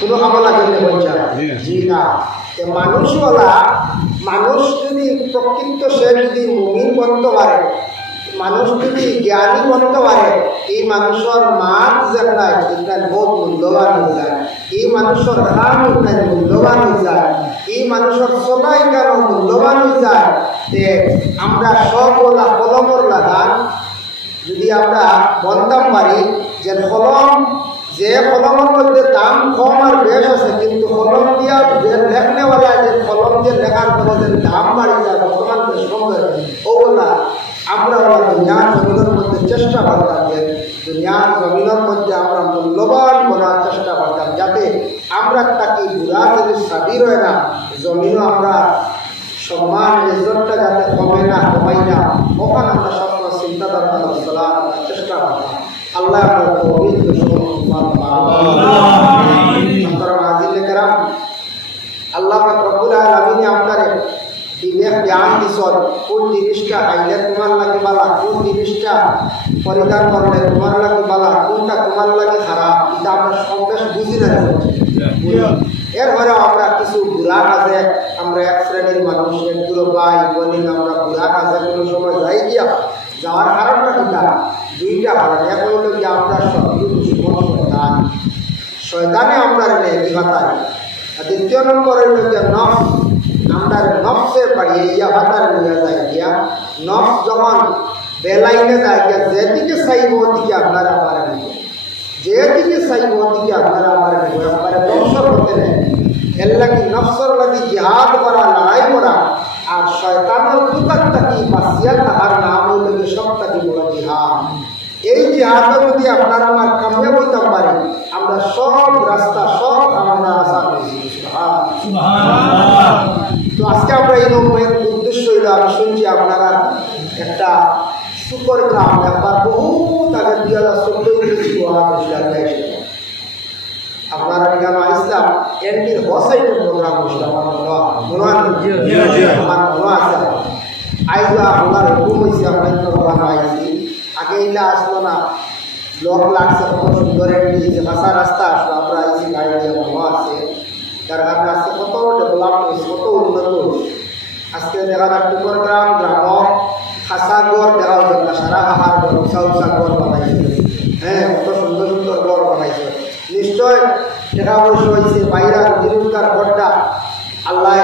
কোনো আমলা করতে বলছে জি না। মানুষওয়ালা মানুষ যদি প্রকৃত সে যদি মুমিন বলতে পারে, মানুষ যদি জ্ঞানী বলতে পারে, এই মানুষের মাত যেটা বহুত মূল্যবান হয়ে যায়, এই মানুষের রাম মূল্যবান হয়ে যায়, এই মানুষের সবাই কেন মূল্যবান হয়ে যায়। যে আমরা সবলা কলমর লাগান যদি আমরা বলতাম পারি যে কলম, যে কলমের মধ্যে দাম কম আর বেশ আছে, কিন্তু কলম দিয়া যে লেখনেওয়ালা যে কলম যে লেখার পরে যে দাম বাড়ি যায় বর্তমান সময়, ওগুলা আমরা ওরা দুনিয়ার জমিনের মধ্যে চেষ্টা করতাম যে দুনিয়ার জমিনের মধ্যে আমরা মূল্যবান করার চেষ্টা করতাম, যাতে আমরা তাকে বুড়া যদি সাবির হয় না, জমিনও আমরা সম্মান রেজনটা যাতে কমে না কমাই না, ওখানে আমরা সবসময় চিন্তাধারণা চলার চেষ্টা করতাম। আল্লাহ আল্লাহ রব্বুল আলামিন আপনার বিবেক জ্ঞান দিছর, কোন জিনিসটা আইলে তোমার লাগে বালা, কোন জিনিসটা পরিধান করলে তোমার লাগে বালা, কোনটা তোমার লাগে খারাপ, এটা আমরা সন্দেশ বুঝি না। এরপরে আমরা কিছু বুড়া কাজে, আমরা এক শ্রেণীর মানুষ, একগুলো ভাই বোন আমরা বুড়া কাজে কোনো সময় যাই গিয়া, যাওয়ার কারণটা কিনা দুইটা কারণ। এক হইল যে আমরা শয়তান, শয়তানে আমরা বিঘাতায়। দ্বিতীয় নম্বর হইল যে নফস, আমরা নফসের বাড়িয়ে ইয়া ভাতার নিয়ে যায় গিয়া, নফস যখন বেলাইনে যায় গিয়া, যেদিকে চাইব ওদিকে আপনারা আমার নেব, যেদিকে চাইব ওদিকে আপনারা আমার নেব, একবারে ধ্বংস করতে নেই। এর লাগি নফসর লাগি জিহাদ করা, লড়াই করা, আর শয়তানের দুকাতটা কি বাসিয়া তাহার নাম হইল যে সবটাকে বড় জিহাদ। এই জিহাদে যদি আপনারা আমার কামিয়াব হইতে পারি, আমরা সব রাস্তা সব আমরা আশা করছি। তো আজকে আমরা এই রকমের উদ্দেশ্য হইল, আমি শুনছি আপনারা একটা সুপার গ্রাম একবার বহুত আগে 2014 আপনারা এখানে আসলাম, এনটির হোসাইটের প্রোগ্রাম হয়েছিলাম, আমার মনে আছে। আইলা আপনার হুকুম হয়েছে, আপনার আইসি আগে এগুলা আসলো না, লোক লাগছে, কত সুন্দর একটি ভাষা রাস্তা আসলো, আমরা আইসি গাড়ি দিয়ে মনে আছে, যার কারণে আজকে কত ডেভেলপ হয়েছে, কত উন্নত হয়েছে। আজকে দেখা যাক টুকর গ্রাম গ্রামক খাসা গড় দেখা হচ্ছে না, সারা হাহার গড়, উষা উষা গড় বানাইছে, হ্যাঁ কত সুন্দর সুন্দর গড় বানাইছে। নিশ্চয় টাকা পয়সা হয়েছে, বাইরা জীবিকার গড়টা আল্লাহ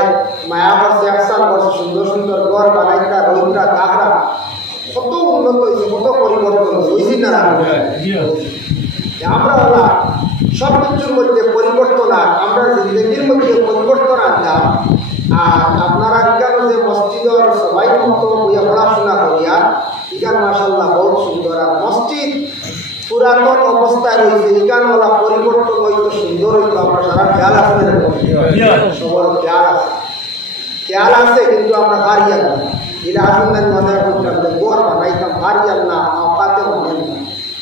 মায়া করছে, একসাল করছে, সুন্দর সুন্দর গড় বানাইটা, রোহিঙ্গা কাকড়া, কত উন্নত হয়েছে, কত পরিবর্তন হয়েছে না। আমরা ওলা সব কিছুর মধ্যে পরিবর্তন, আমরা জিন্দগির মধ্যে পরিবর্তন আনলাম। আর আপনারা এখানে যে মসজিদের সবাই মতো বইয়া পড়াশোনা করিয়া, এখানে মাশাআল্লাহ বহুত সুন্দর। আর মসজিদ পুরাতন অবস্থায় রয়েছে, এখানে ওলা পরিবর্তন হইতো, সুন্দর হইতো, আমরা সারা খেয়াল আছে, সবার খেয়াল আছে, খেয়াল আছে, কিন্তু আমরা হারিয়ে না। এটা আসুন না মাথায় করতাম, গোর বানাইতাম, হারিয়াল না, আপাতে মানেন না,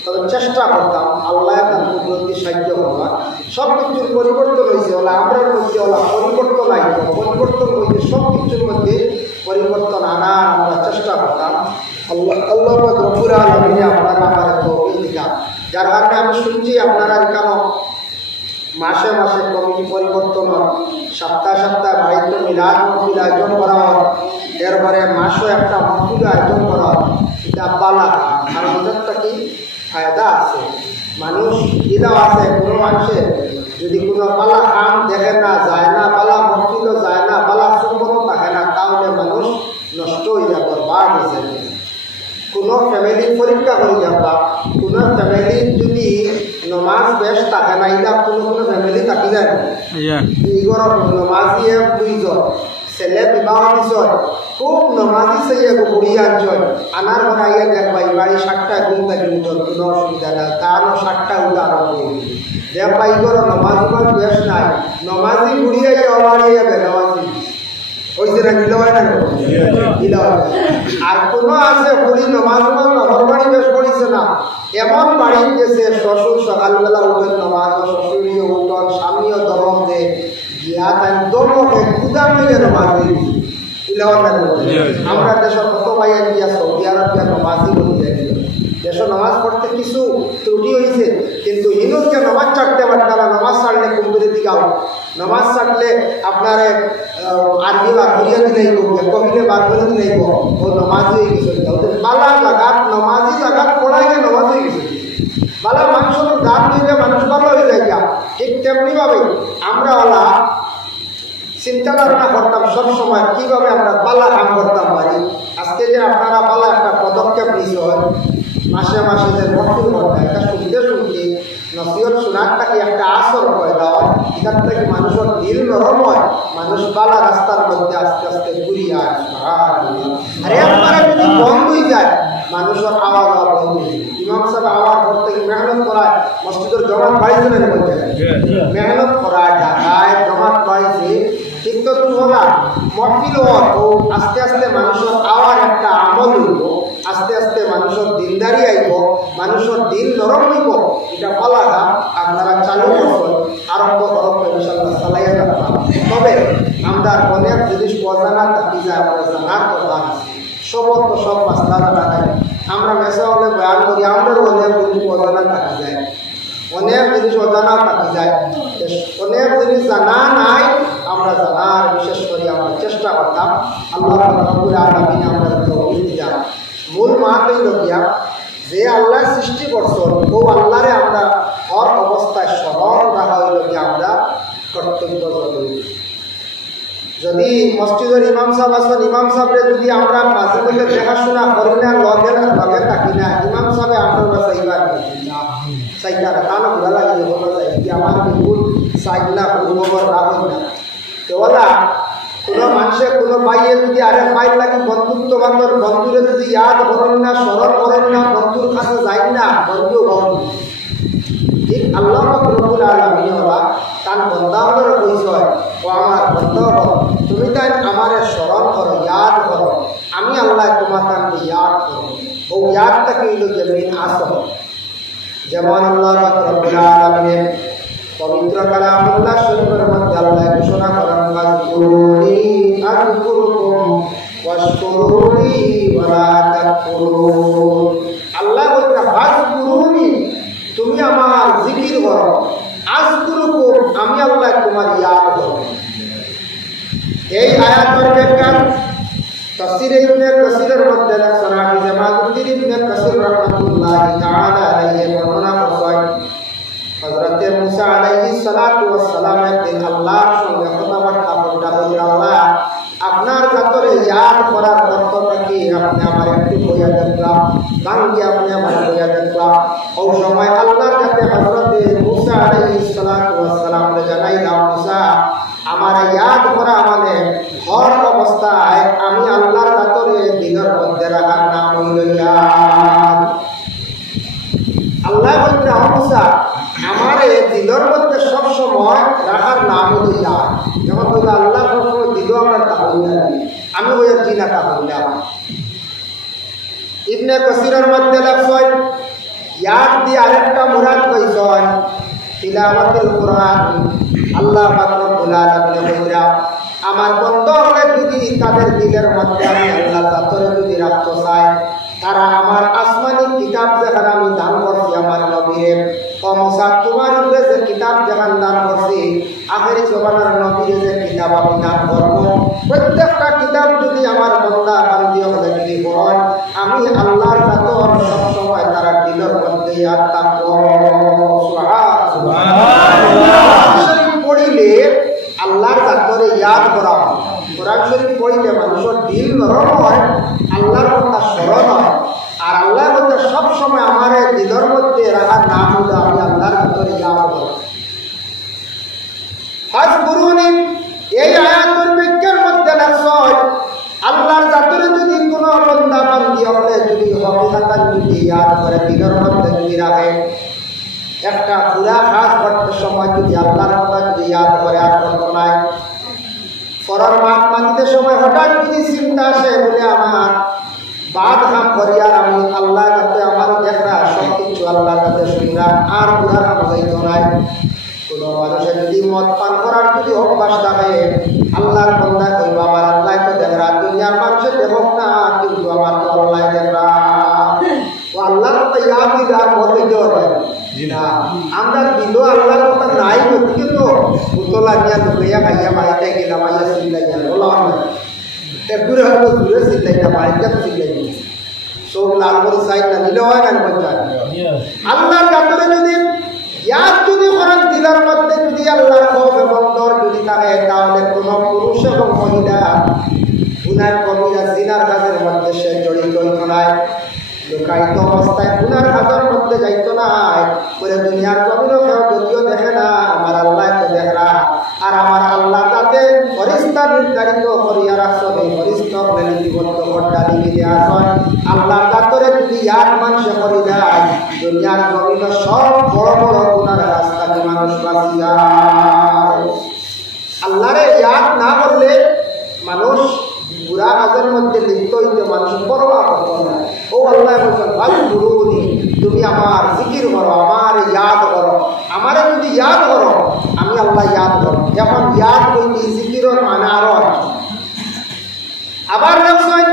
তবে চেষ্টা করতাম আল্লাহ তার কুদরতি সাহায্য করবার। সব কিছুর পরিবর্তন হয়েছে, ওলা আমরার মধ্যে ওলা পরিবর্তন আইত, পরিবর্তন হয়েছে, সব কিছুর মধ্যে পরিবর্তন আনার আমরা চেষ্টা করতাম। আল্লাহ রব্বুল আলামিন আপনারা আমার তৌফিক দিলাম, যার কারণে আমি শুনছি আপনারা কেন মাসে মাসে কমিটি পরিবর্তন হয়, সপ্তাহে সপ্তাহে বাড়িতে মিলাদ মহফিল আয়োজন করা হয়, এরপরে মাসও একটা মহফিল আয়োজন করা হয়। এটা পালা, কারণ ওদেরটা কি ফায়দা আছে, মানুষ দিলেও আছে। কোনো মানুষের যদি কোনো পালা কাম দেখে না, যায় না, পালা মহফিলও যায় না, পালা সম্পর্ক থাকে না, তাহলে মানুষ নষ্ট হয়ে যাবে, বরবাদ হয়ে যাবে। কোনো ফ্যামিলির পরীক্ষা হয়ে যাবা, কোনো ফ্যামিলির যদি নমাজ বেশ থাকে না, এটা কোনো কোনো ফ্যামিলি থাকি যায় না। এইগর নমাজিয়ে দুইজন ছেলে বিবাহ দিছর, খুব নমাজি চাইয়ে বুড়িয়া আনছয়, আনার ঘরে আইয়া দেখবা এই বাড়ি 7টায় ঘুম থাকি উঠল, কোনো অসুবিধা নাই, তারও 7টায় উঠা আরম্ভ হয়ে দেখবা এইগর নমাজ বেশ নাই, নমাজি বুড়িয়া ইয়ে অবাড়িয়া বেনামাজি হয়েছে না, গিলা হয় না, গিলা হয়। আর কোনো আছে বুড়ি নমাজ নগর বাড়ি বেশ করেছে না, এমন বাড়ি গেছে শ্বশুর সকালবেলা উঠেন নমাজ, শ্বশুরিও উঠন, স্বামীও দমক দে, গিয়া তাই দমকে ক্ষুদার নিয়ে নমাজ দিই, গিলা হয় না। আমরা দেশের কত ভাইয়া গিয়া সৌদি আরব গিয়া নমাজই হয়ে যায়, দেশের নমাজ পড়তে কিছু ত্রুটি হয়েছে, কিন্তু ইনুকে নমাজ ছাড়তে পারতাম না, নমাজ ছাড়লে কুম্ভের দিকে হয় নমাজ ছাড়লে আপনার আরবি বার করিয়া দিলেই কবিলে বার করে দিলেই ও নমাজ হয়ে গেছে বালা জাগাত নমাজি জাগাত পড়াইলে নমাজ হয়ে গেছে বালা মানুষের দাঁত দিলে মানুষ ভালো হয়ে যায় ঠিক তেমনিভাবে আমরা ওলা চিন্তা ধারণা করতাম সবসময় কীভাবে আমরা বালা কাম করতাম পারি আজকে যে আপনারা বালা একটা পদক্ষেপ নিয়েছেন মাসে মাসে যে নতুন ঘটনা এটা শুনতে শুনতে নসিহত শোনারটাকে একটা আসর করে দেওয়া এখান থেকে মানুষের দিল নরম হয় মানুষ বালা রাস্তার মধ্যে আস্তে আস্তে ঘুরিয়ে আসে আর একবারে যদি বন্ধ হয়ে যায় মানুষের আওয়াজ বন্ধ হয়ে যায় ইমাম সাহেব আওয়াজ ঘর থেকে মেহনত করায় মসজিদের জমাত বাড়িতে না বলতে মেহনত করায় ঢাকায় জমাত বাড়িছে ঠিক তো তুমি বলা মকিল ও আস্তে আস্তে মানুষের আওয়ার একটা আমল হইব আস্তে আস্তে মানুষের দিনদারি আইব মানুষের দিন নরম হইব এটা বলাটা আপনারা চালু করবেন আরম্ভ করবেন ইনশাআল্লাহ চালাইয়া রাখলাম তবে আমরা অনেক জিনিস অজানা থাকি যায় আমরা জানার কথা সব মাসলা জানা নাই আমরা মেসা হলে বয়ান করি আমাদেরও অনেক জিনিস অজানা থাকি যায় অনেক জিনিস অজানা থাকি যায় অনেক জিনিস জানা নাই আমরা জানার বিশেষ করে আমরা চেষ্টা করতাম আল্লাহ রাব্বুল আলামিন আমরা তৌফিক দেন মূল মাত্রই রকিয়া যে আল্লাহ সৃষ্টি করছেন ও আল্লাহরে আমরা হর অবস্থায় স্মরণ রাখা হইল কি আমরা কর্তব্য করি যদি মসজিদের ইমাম সাহেব আছেন ইমাম সাহেবরে যদি আমরা মাঝে মধ্যে দেখাশোনা করি না লগে থাকি না ইমাম সাহেব আপনার কাছে এইবার সাইডা তানো ভালো লাগে আমার বিলকুল সাইড না কোনো রাখুন না তো বলা কোনো মানুষের কোনো ভাইয়ের যদি আরেক ভাই লাগে বন্ধুত্ব বান্ধব বন্ধুরে যদি ইয়াদ করেন না স্মরণ করেন না বন্ধুর কাছে যাই না বন্ধু হন ঠিক আল্লাহ রব্বুল আলামিন তার বন্দাদের পরিচয় ও আমার বন্ধ তুমি তাই আমার স্মরণ করো ইয়াদ করো আমি আল্লাহ তোমার তাকে ইয়াদ করো ও ইয়াদটাকে হইল যেমন আসো যেমন আল্লাহ রব্বুল আলামিন পবিত্র কালামুল্লাহ শরীফের মধ্যে আল্লাহ ঘোষণা করেন ফাজকুরুনি আযকুরুকুম ওয়াশকুরুনি ওয়ালা তাকফুরুন আল্লাহ বলেন ফাজকুরুনি তুমি আমার জিকির করো আযকুরুকুম আমি আল্লাহ তোমার ইয়াদ করব এই আয়াতের ব্যাখ্যা তাফসীর ইবনে কাসিরের মধ্যে লেখা আছে জামালউদ্দিন ইবনে কাসির রাহমাতুল্লাহি তাআলা আলাইহি বর্ণনা করেন হযরত মুসা আলাইহিস সালাতু ওয়াস সালাম একদিন আল্লাহর সঙ্গে কথাবার্তা বলতে আল্লাহ আপনার জাতরে ইয়াদ করার কর্তব্য কি আপনি আমার একটু বইয়া দেখলাম বাংলা আপনি আমার বইয়া দেখলাম ওই সময় আল্লাহর কাছে হযরত মুসা আলাইহিস সালাতু ওয়াস সালামকে জানাইলাম মুসা আমার ইয়াদ করা মানে হর অবস্থায় আমি আল্লাহর জাতরে দিনের মধ্যে রাখার নাম হইল ইয়াদ আল্লাহ বলতে মুসা আমার দিলের মধ্যে সব সময় রাখার নাম হইল ইয়াদ যেমন বলতে আল্লাহ সবসময় দিল আমরা তাহলে আমি ওই দিনা তাহলে ইবনে কাসিরের মধ্যে লেখছেন ইয়াদ দিয়ে আরেকটা মুরাদ কইছেন তিলাওয়াতুল কুরআন আল্লাহ পাক রব্বুল আলামিন বলেন আমার বন্দারা যদি তাদের দিলের মধ্যে আমি আল্লাহ তাআলা যদি রাখতে চাই তারা আমার আসমানি কিতাব যেখানে আমি দান করছি আমার নবীর মুসা তোমার উপরে যে কিতাব যেখানে দান করছি আখেরি জমানার নবীর যে কিতাব আমি দান করব প্রত্যেকটা কিতাব যদি আমার বন্দা বান্দি হলে যদি পড়েন আমি আল্লাহর কাছে সব সময় তারা দিলের মধ্যে ইয়াদ থাকবো সুবহানাল্লাহ পড়িলে আল্লাহর কাছে ইয়াদ করা কোরআন শরীফ পড়িলে মানুষের দিল নরম হয় আল্লাহর কথা স্মরণ হয় আর আল্লাহর মধ্যে সব সময় আমার দিলের মধ্যে রাখার নাম হলো আমি আল্লাহর কাছে ইয়াদ করি ফাজকুরুনি এই আয়াতের ব্যাখ্যার মধ্যে লেখছেন আল্লাহর জাতরে যদি কোনো বান্দা বান্দি হলে যদি হকিকাতান যদি ইয়াদ করে দিলের মধ্যে যদি রাখে একটা পুরা কাজ করতে সময় যদি আল্লাহর কথা যদি ইয়াদ করে আর কল্পনায় ফরার মাঠ মাটিতে সময় হঠাৎ যদি চিন্তা আসে বলে আমার বাদ কাম করি আর আমি আল্লাহর কাছে আমার দেখা সব কিছু আল্লাহর কাছে শুনরা আর পুরা কাম হইতো নাই কোনো মানুষের যদি মদ পান করার যদি অভ্যাস থাকে আল্লাহর বন্দা কইব আমার আল্লাহ তো দেখা দুনিয়ার মানুষের দেখক না কিন্তু আমার তো আল্লাহ দেখা ও আল্লাহর কথা ইয়াদ দিলে আর মদ হইতে পারবে না আমরা দিল আল্লাহর কথা নাই কিন্তু বোতলা নিয়ে লুকাইয়া খাইয়া বাড়িতে গেলাম আইয়া চিল্লাইয়া বলা দূরে হয়তো দূরে চিল্লাইয়া বাড়িতে চিল্লাই সব লাল করে সাইড না দিলে হয় না আল্লাহর কাতরে যদি ইয়াদ যদি করেন দিলার মধ্যে যদি আল্লাহর খৌফ এবং ডর যদি থাকে তাহলে কোনো পুরুষ এবং মহিলা গুনার কবিরা জিনার কাজের মধ্যে সে জড়িত হইত নাই লুকায়িত অবস্থায় গুনার কাজের মধ্যে যাইত নাই বলে দুনিয়ার কবিরও কেউ যদিও দেখে না আমার আল্লাহ তো দেখে না আর আমার আল্লাহ যাতে ফরিস্তা নির্ধারিত করিয়া রাখছে এই ফরিস্তা লিপিবদ্ধ ঘটনা লিখে দেওয়া হয় আল্লাহ কাতরে যদি ইয়াদ মানুষে করি যায় দুনিয়ার কবির সব বড় বড় গুনার রাস্তাকে মানুষ বাঁচি যায় আল্লাহরে ইয়াদ না করলে মানুষ বুড়া কাজের মধ্যে লিপ্ত হইতে মানুষ পরোয়া করত না ও আল্লাহ বলছেন ভাই গুরুনি তুমি আমার জিকির করো আমার ইয়াদ করো আমারে যদি ইয়াদ করো আমি আল্লাহ ইয়াদ করো যেমন ইয়াদ করি জিকিরের মানে আরো আবার দেখছেন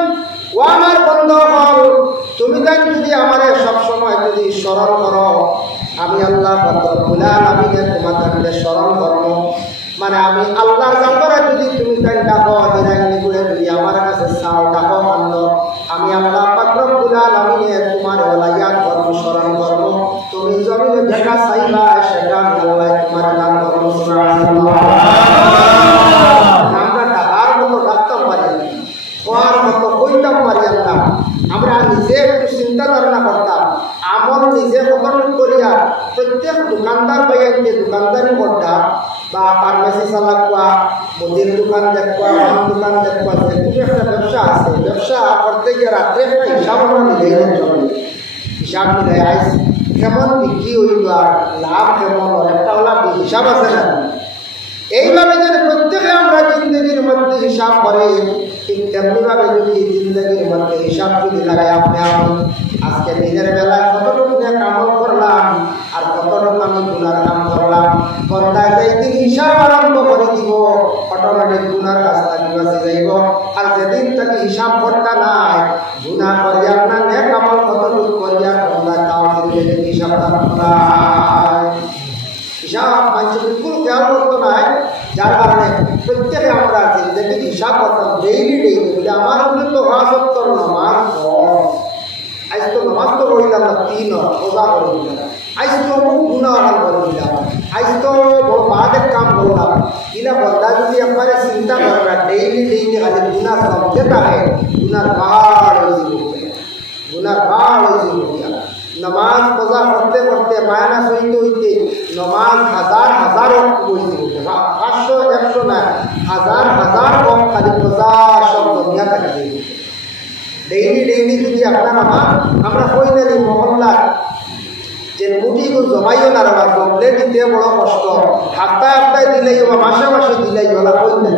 ও আমার বন্ধ হল তুমি তাই যদি আমারে সবসময় যদি স্মরণ করো আমি আল্লাহ বুলাল আমি তোমাদের স্মরণ করবো মানে আমি আল্লাহর কাতরে যদি তুমি তাই ডাকো নিরাঙ্গি করে যদি আমার কাছে চাও ডাকো আনন্দ আমি আল্লাহ পাক রব্বুল আলামিন তোমার ওলাইয়া কর্ম স্মরণ করব তুমি জমিনে দেখা চাইবা সেটা আমি আল্লাহ তোমার দান করব সুবহানাল্লাহ আমরা ডাকার মতো ডাকতাম পারি কোয়ার মতো কইতাম পারি আল্লাহ আমরা নিজে একটু চিন্তা ধারণা করতাম আমল নিজে কখন করিয়া প্রত্যেক দোকানদার বাইরে দোকানদারি করতাম বা ফার্মেসি চালাকুয়া মুদির দোকান দেখবা পান দোকান দেখবা যেটুকু একটা ব্যবসা আছে ব্যবসা করতে গিয়ে রাত্রে একটা হিসাব আমরা মিলাই হিসাব মিলাই আইস কেমন বিক্রি হইল আর লাভ কেমন একটা হলা হিসাব আছে না এইভাবে যদি প্রত্যেকে আমরা জিন্দগির মধ্যে হিসাব করে ঠিক তেমনিভাবে যদি জিন্দগির মধ্যে হিসাব যদি লাগাই আপনি আমি আজকে দিনের বেলায় কতটুকু কাম করলাম আর কতটুকু আমি গুনার কাম করলাম ঘন্টায় যেদিন হিসাব আরম্ভ করে দিব অটোমেটিক গুনার রাস্তা বাঁচে যাইব আর যেদিন তাকে হিসাব করতে নাই গুনা করিয়া না নেক আমল কতটুকু করিয়া ঘন্টায় তাও হিসাব হিসাব মানুষ বিলকুল খেয়াল করতো নাই যার কারণে প্রত্যেকে আমরা জিন্দগি হিসাব করতাম ডেইলি বলে আমার বলে তো হওয়া নামাজ আজ তো নামাজ তো করিলাম না তিন রোজা করে দিলাম আজ তো অমুক গুণা করে দিলাম আজ তো বাদের কাম করলাম কিনা বন্ধা যদি আপনারা চিন্তা করে না ডেইলি খালি গুণা কমতে থাকে গুনার পাহাড় হয়ে যাবে গুনার পাহাড় হয়ে যাবে नमाज पजा करते करते मायना सहित हईते नमाज हजार हजार वक्त 500 100 ना हजार हजार वक्त खाली पजा सब दुनिया का डेली যদি আপনারা আমরা কই না মহল্লা যে মুটিগুলো জমাইও না রাখা জমলে দিতে বড় কষ্ট হাপ্তায় দিলেই বা মাসে দিলেই বলা কই না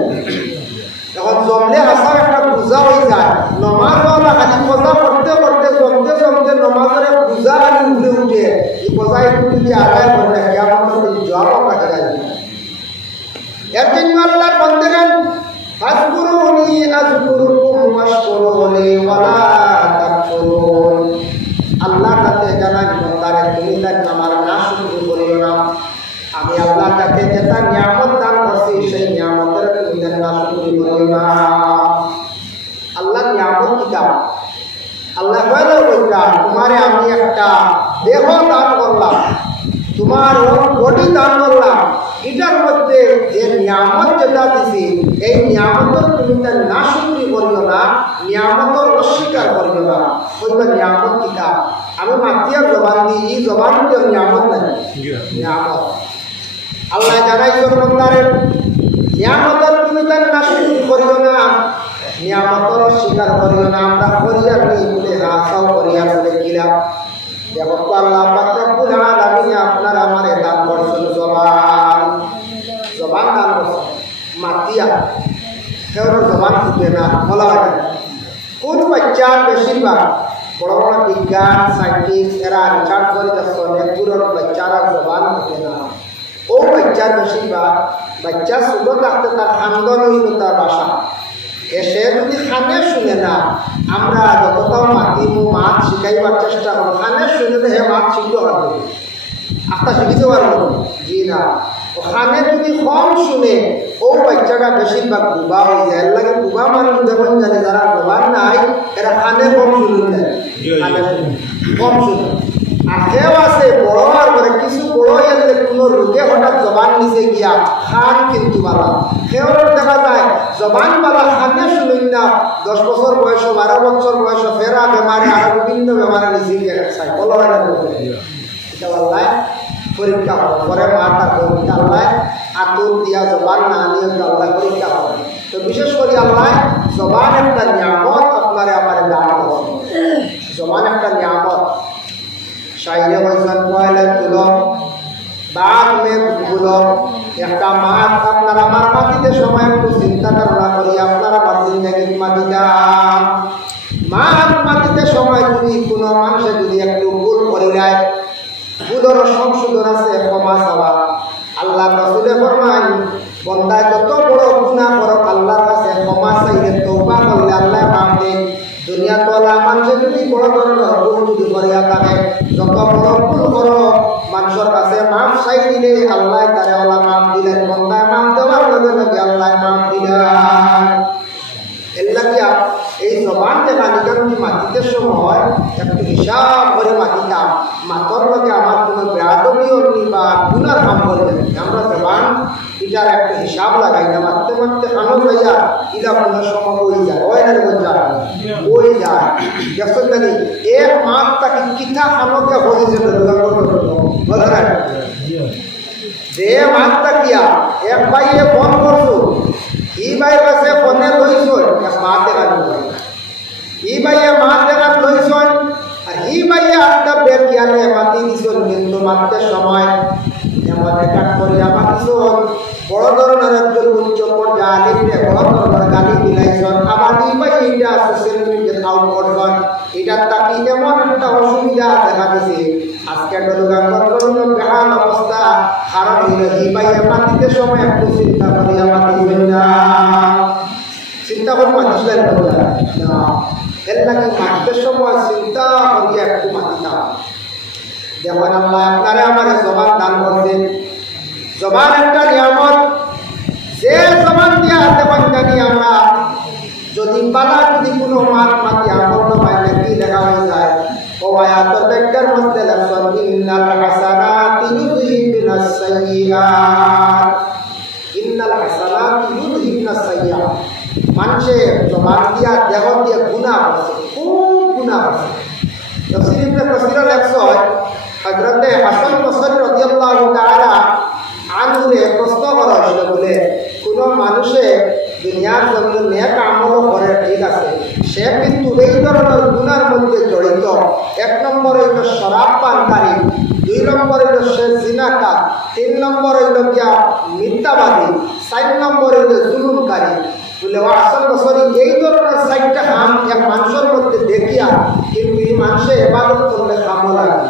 এখন জমলে হাসার একটা পূজা হয়ে যায় নমাজওয়ালা খালি পূজা করতে করতে জমতে নমাজের পূজা খালি উঠে উঠে এই পূজা একটু যদি আদায় করে না কেমন জবাব রাখা যায় এর জন্য আল্লাহর বান্দাগণ ফাজকুরুনি আযকুরুকুম ওয়াশকুরুনি ওয়ালা তাকফুরুন আল্লাহর কাছে জানাই বান্দারে তুমি তার আমার নাশকরি করিও না আমি আল্লাহর কাছে যেটা নিয়ামত দান করছি সেই নিয়ামতের তুমি নাশকরি করিও না আল্লাহ নিয়ামত কিতাব আল্লাহ বললেন তোমারে আমি একটা দেহ দান করলাম তোমার বডি দান করলাম এটার মধ্যে যে নিয়ামত যেটা দিছি এই নিয়ামতের তুমি তার নাশকরি করিও না নিয়ামতের অস্বীকার করিও না ওইটা নিয়ামত কিতাব আমি মাতিয়ার জবান দিই এই জবান দিয়ে নিয়ামত নাই নিয়ামত আল্লাহ জানাইছেন বান্দারে নিয়ামতের তুমি তার নাশকরি করিও না নিয়ামতের অস্বীকার করিও না আমরা করিয়া নেই বলে আশাও করিয়া বলে কিলাম দেখো আল্লাহ পাক রব্বুল আলামিন আপনার আমারে দান করছেন জবান দান করছেন মাতিয়া কেউ জবান ফুটে না বলা হয় কোন বাচ্চার বেশিরভাগ বড় বড় বিজ্ঞান সায়েন্টিস্ট এরা রিসার্চ করে যাচ্ছে অনেকগুলোর বাচ্চারা জবান ফুটে না ও বাচ্চার বেশিরভাগ বাচ্চা ছোট থাকতে তার আন্দোলনহীনতার ভাষা এসে যদি খানে শুনে না আমরা যতটাও মাতিমু মাত শিখাইবার চেষ্টা করবো খানে শুনে হে মাত শিখতে পারবো আস্তা শিখিতে পারবো জি না ওখানে যদি যদি কম শুনে ও বাচ্চাটা বেশিরভাগ বুবা হয়ে যায়। এর লাগে বুবা মানুষ দেখুন জানে যারা জবান নাই এরা কানে কম শুনুন দেয়, কানে কম শুনুন। আর কেউ আছে বড় হওয়ার পরে কিছু বড় এলে কোনো রোগে হঠাৎ জবান নিচে গিয়া খান কিন্তু বালা কেউ দেখা যায় জবান বালা খানে শুনুন না 10 বছর বয়স 12 বছর বয়স ফেরা বেমারে আর বিভিন্ন বেমারে নিচে গিয়ে চাই বলরা এটা আল্লাহ পরীক্ষা করে মাতা পরীক্ষা আল্লাহ আতুর দিয়া জবান না নিয়ে আল্লাহ পরীক্ষা হবে। তো বিশেষ করে আল্লাহ জবান একটা নিয়ামত আপনারে আমার দান করেন। জবান একটা নিয়ামত শাইরে হইছেন পয়লা তুলো বাদ মে গুলো একটা মাছ আপনারা আমার মাটিতে সময় একটু চিন্তা ধারণা করি আপনারা আমার জিন্দগির মাটিটা মাছ মাটিতে সময় যদি কোনো মানুষের যদি একটু ভুল করে যায় ভুলেরও সংশোধন আছে ক্ষমা চাওয়া। আল্লাহ রাসূলে ফরমান বান্দা যত বড় গুনাহ করো আল্লাহর কাছে ক্ষমা চাইলে তওবা করলে আল্লাহ মাফ দেন। দুনিয়া তোলা মানুষের যদি বড় ধরনের ভুল যদি করিয়া থাকে যত বড় ভুল করো মানুষের কাছে মাফ চাই দিলে আল্লাহ তারে আল্লাহ মাফ দিলেন। বান্দা মাফ দেওয়ার লগে লগে আল্লাহ মাফ দিলেন। এল্লাকিয়া এই জবান দেখা নিকান্তি মাটিতে সময় একটু হিসাব করে মাটিতাম মাতর লগে আমার কোনো বেয়াদবিও নি বা গুনার কাম করবেন। আমরা জবান এটার একটা হিসাব লাগাই না মারতে মারতে খানো যাইয়া এটা কোনো সময় হয়ে যায় ওই না ওই যায় দেখছেন জানি এক মাস তাকে কিথা খানোকে হয়েছে বলে না যে মাছ তাকিয়া এক বাইয়ে ফোন করছো ই বাইয়ের কাছে ফোনে লইছ এক মাতে রাখবো ই বাইয়ে মাতে রাখ লইছ আর ই বাইয়ে একটা বের গিয়ালে মাতি দিছ কিন্তু মারতে সময় এমন একটা করিয়া মাতিছ বড় ধরনের একজন উচ্চ পর্যায়ে আলিমে বড় ধরনের গালি দিলাইছ আবার ই বাইয়ে এটা সোশ্যাল মিডিয়াতে আউট করছেন এটার তাকি এমন একটা অসুবিধা দেখা দিছে আজকে বেহাল অবস্থা খারাপ হইল ই বাইয়ে মাতিতে সময় একটু চিন্তা করিয়া মাতিবেন না চিন্তা করে মাতিলেন না এর লাগে মাতিতে সময় চিন্তা করিয়া একটু মাতিতাম। যেমন আল্লাহ আপনারা আমার জবান দান করছেন জবান একটা নিয়ামত যে জবান দিয়া দেবেন জানি আমরা যদি বালা যদি কোনো মাত মাতি আমল পাইলে কি লেখা হয়ে যায় ও আয়াতের ব্যাখ্যার মধ্যে লেখছেন ইন্নাল হাসানাতি ইউযহিবুনাস সাইয়্যাত ইন্নাল হাসানাতি ইউযহিবুনাস সাইয়্যাত মানুষে জবান দিয়া দেহ দিয়ে গুনাহ করছে খুব গুনাহ করছে। তাফসীর ইবনে কাসীর লেখছেন হযরত হাসান বসরি রাদিয়াল্লাহু তাআলা আনহুরে প্রশ্ন করা হয়েছিল বলে কোনো মানুষে দুনিয়ার জমিনে নেক আমল করে ঠিক আছে সে কিন্তু এই ধরনের গুনার মধ্যে জড়িত। 1 নম্বর হইল শরাব পানকারী, 2 নম্বর হইল সে জিনাকার, 3 নম্বর হইল গিয়া মিথ্যাবাদী, 4 নম্বর হইল জুলুমকারী বলে হাসান বসরি এই ধরনের 4টা কাম এক মানুষের মধ্যে দেখিয়া কিন্তু এই মানুষে ইবাদত করলে কামও লাগে।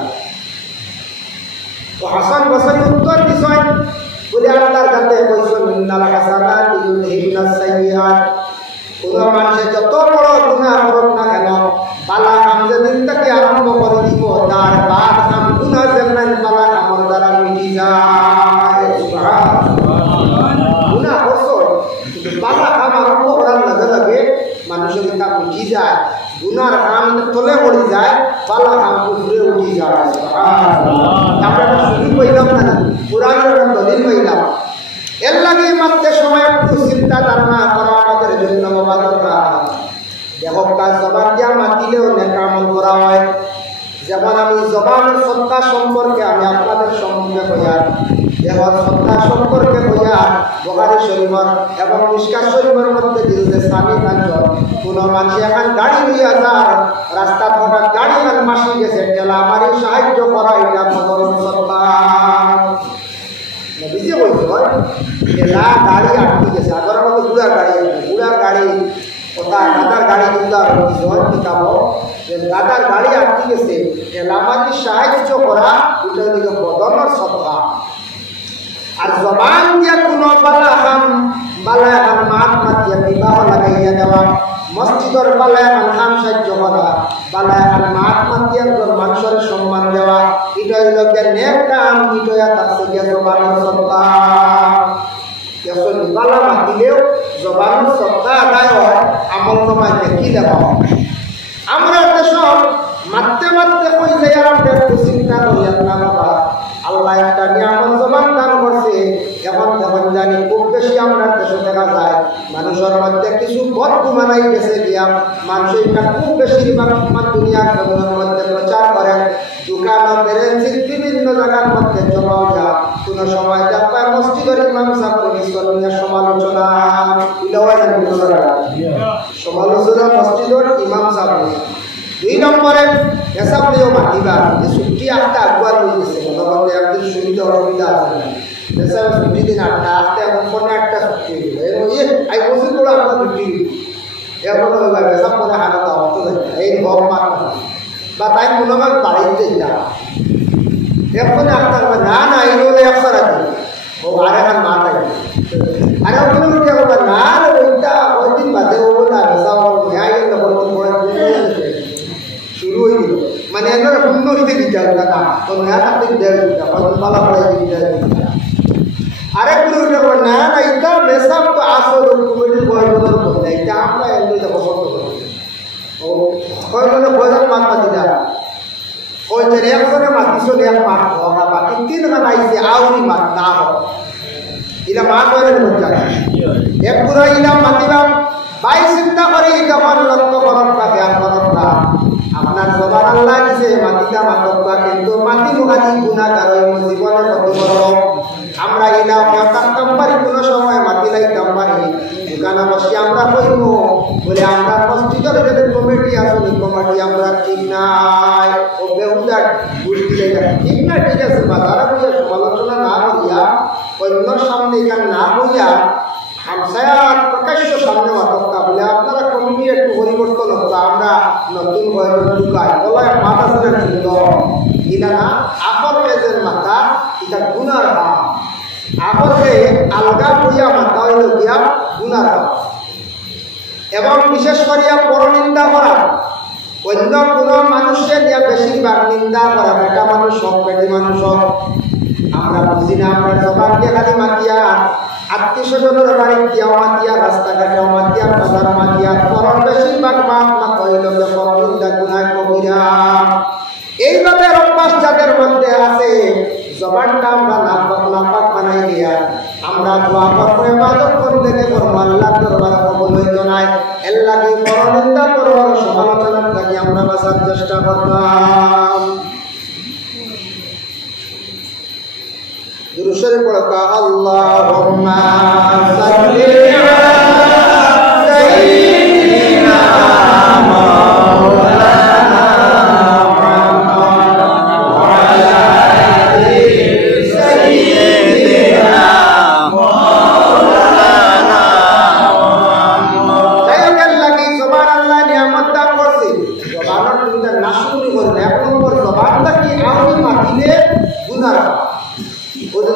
তো হাসান বসরি উত্তর দিছেন বলে আল্লাহর কাছে কইছেন ইন্নাল হাসানাতি ইউযহিবুনাস সাইয়্যাত কোন মানুষে যত বড় গুনাহ করুক না কেন বালা কাম যেদিন থেকে আরম্ভ করে দিব তার বাদ কাম গুনাহ যেমন বালা কামের দ্বারা মিটি যায়। সুবহানাল্লাহ গুনাহ করছো কিন্তু বালা কাম আরম্ভ করার লগে লগে মানুষের কাম মিটি যায় গুনার কাম তলে পড়ে যায় বালা কাম উপরে উঠে যায়। সুবহানাল্লাহ আমরা শুরু কইলাম না কোরআনের দলিল কইলাম এর লাগে মাত্র সময় একটু চিন্তা ধারণা করা আমাদের জন্য বাবা দরকার। দেখো কাজ জবান দিয়া মাতিলেও নেক আমল করা হয়। যেমন আমি জবানের সত্তা সম্পর্কে আমি আপনাদের সম্মুখে কইয়ার দেখো সত্তা সম্পর্কে কইয়ার বুখারী শরীফের এবং মিশকাত শরীফের মধ্যে দিয়েছে স্বামী তাঞ্জন কোনো মানুষ এখন গাড়ি লইয়া যার রাস্তা হঠাৎ গাড়ি আর মাসি গেছে ঠেলা আমারই সাহায্য করা এটা বড় সত্তা বিজে বলতে হয় ঠেলা গাড়ি আটকে গেছে আগের মতো বুড়ার গাড়ি ওটা দাদার গাড়ি কিতাব দাদার গাড়ি আটকে গেছে ঠেলা মাঝে সাহায্য করা এটা দিকে বদনের সত্তা। আর জবান দিয়া কোনো বালা এখন মাত মাতিয়া বিবাহ লাগাইয়া দেওয়া মসজিদের বালা এখন কাম সাহায্য করা বালা এখন মাত মাতিয়া মানুষের সম্মান দেওয়া এটা হইল নেক কাম এটা তার জবানের সত্তা। বালা মাতিলেও জবানের সত্তা আদায় হয়, আমল নামায় দেখি দেওয়া হয়। আমরা দেশ মারতে মারতে কই যাই আর আমরা একটু চিন্তা করি না বাবা, আল্লাহ একটা নিয়ামত জবান দান করছে। এখন যখন জানি খুব বেশি আমরা দেশে দেখা যায় মানুষের মধ্যে কিছু বদগুমানাই গেছে গিয়া মানুষ এটা খুব বেশি দুনিয়ার মধ্যে প্রচার করেন, দোকানের বিভিন্ন জায়গার মধ্যে জমা যা কোনো সময় দেখবেন মসজিদের ইমাম সাহেব ইসলামিয়া সমালোচনা মসজিদের ইমাম সাহেব। 2 নম্বরে এসাবলিও মাতিবা যে ছুটি আটটা আগুয়া রয়ে গেছে, মোটামুটি একদিন সুবিধা অসুবিধা আছে এসব ছুটি দিন আটটা আটটা এখন পরে একটা ছুটি আই বছর করে আপনার ছুটি এখন এসব মনে হানা অর্থ এই হক মার বা তাই মনে হয় বাড়িতে যা এখন আপনার না না এই বলে একসার আছে ও আর এখন মা তাই আর এখন না ওইটা ওই দিন বাদে ও না শুরু হয়ে গেল মানে একটা পূর্ণ হইতে দিতে না তো নয়া থাকতে পালা পড়ে আরেকগুলো না না এটা মেসাব তো আসল কমিটির বয়সের মধ্যে এটা আমরা এগুলো পছন্দ করি ও কয়জনে কয়জন মাত মাতি দেয় ওই যে একজনে মাতিছিল এক মাত হওয়া বাকি 3 জন আইছে আউরি মাত না হোক ইলা মা করে বলতে এক পুরো ইলা মাতিবা বাই চিন্তা করে তখন লক্ষ্য করক বা জ্ঞান করক না আপনার জবান আল্লাহ দিছে মাতিটা মাতবা কিন্তু মাতি মুখাতি গুনাহগার হই জীবনে কত বড় আমরা ইলা কাম পারি কোন সময় মাতি লাইতাম পারি দোকানে বসে আমরা কইব বলে আমরা মসজিদের যে কমিটি আছে কমিটি আমরা ঠিক নাই ও বেহুদা বুঝতে এটা ঠিক না ঠিক আছে বাজারে বলে সমালোচনা না করিয়া অন্যর সামনে এখানে না হইয়া হামসায়াত প্রকাশ্য সামনে মাতকা বলে আপনারা কমিটি একটু পরিবর্তন হতো আমরা নতুন বয়স ঢুকাই বলে মাথা ছেড়ে সুন্দর ইনা না আপর পেজের মাথা এটা গুনার হাত আপরে আলগা হইয়া মাথা হইল গিয়া গুনার হাত এবং বিশেষ করিয়া পরনিন্দা করা অন্য কোনো মানুষের দিয়া বেশিরভাগ নিন্দা করা বেটা মানুষ হোক বেটি মানুষ হোক আমরা বুঝি না আমরা জবান দিয়ে খালি মাতিয়া আত্মীয় স্বজনের বাড়ি দিয়াও মাতিয়া রাস্তাঘাটেও মাতিয়া বাজার মাতিয়া পরন বেশিরভাগ মাত হইল পরনিন্দা গুনাহ কবিরা। এইভাবে অভ্যাস যাদের মধ্যে আছে জবানটা আমরা নাপাক বানাই দিয়া আমরা দোয়া করবো ইবাদত করতে করবো আল্লাহ দরবারে কবুল হইত নাই এর লাগি পরনিন্দা করব সমালোচনা থাকি আমরা বাঁচার চেষ্টা করতাম। দুরূদ শরীফ পড়া আল্লাহুম্মা সাল্লি আলা সাইয়্যিদিনা মাওলানা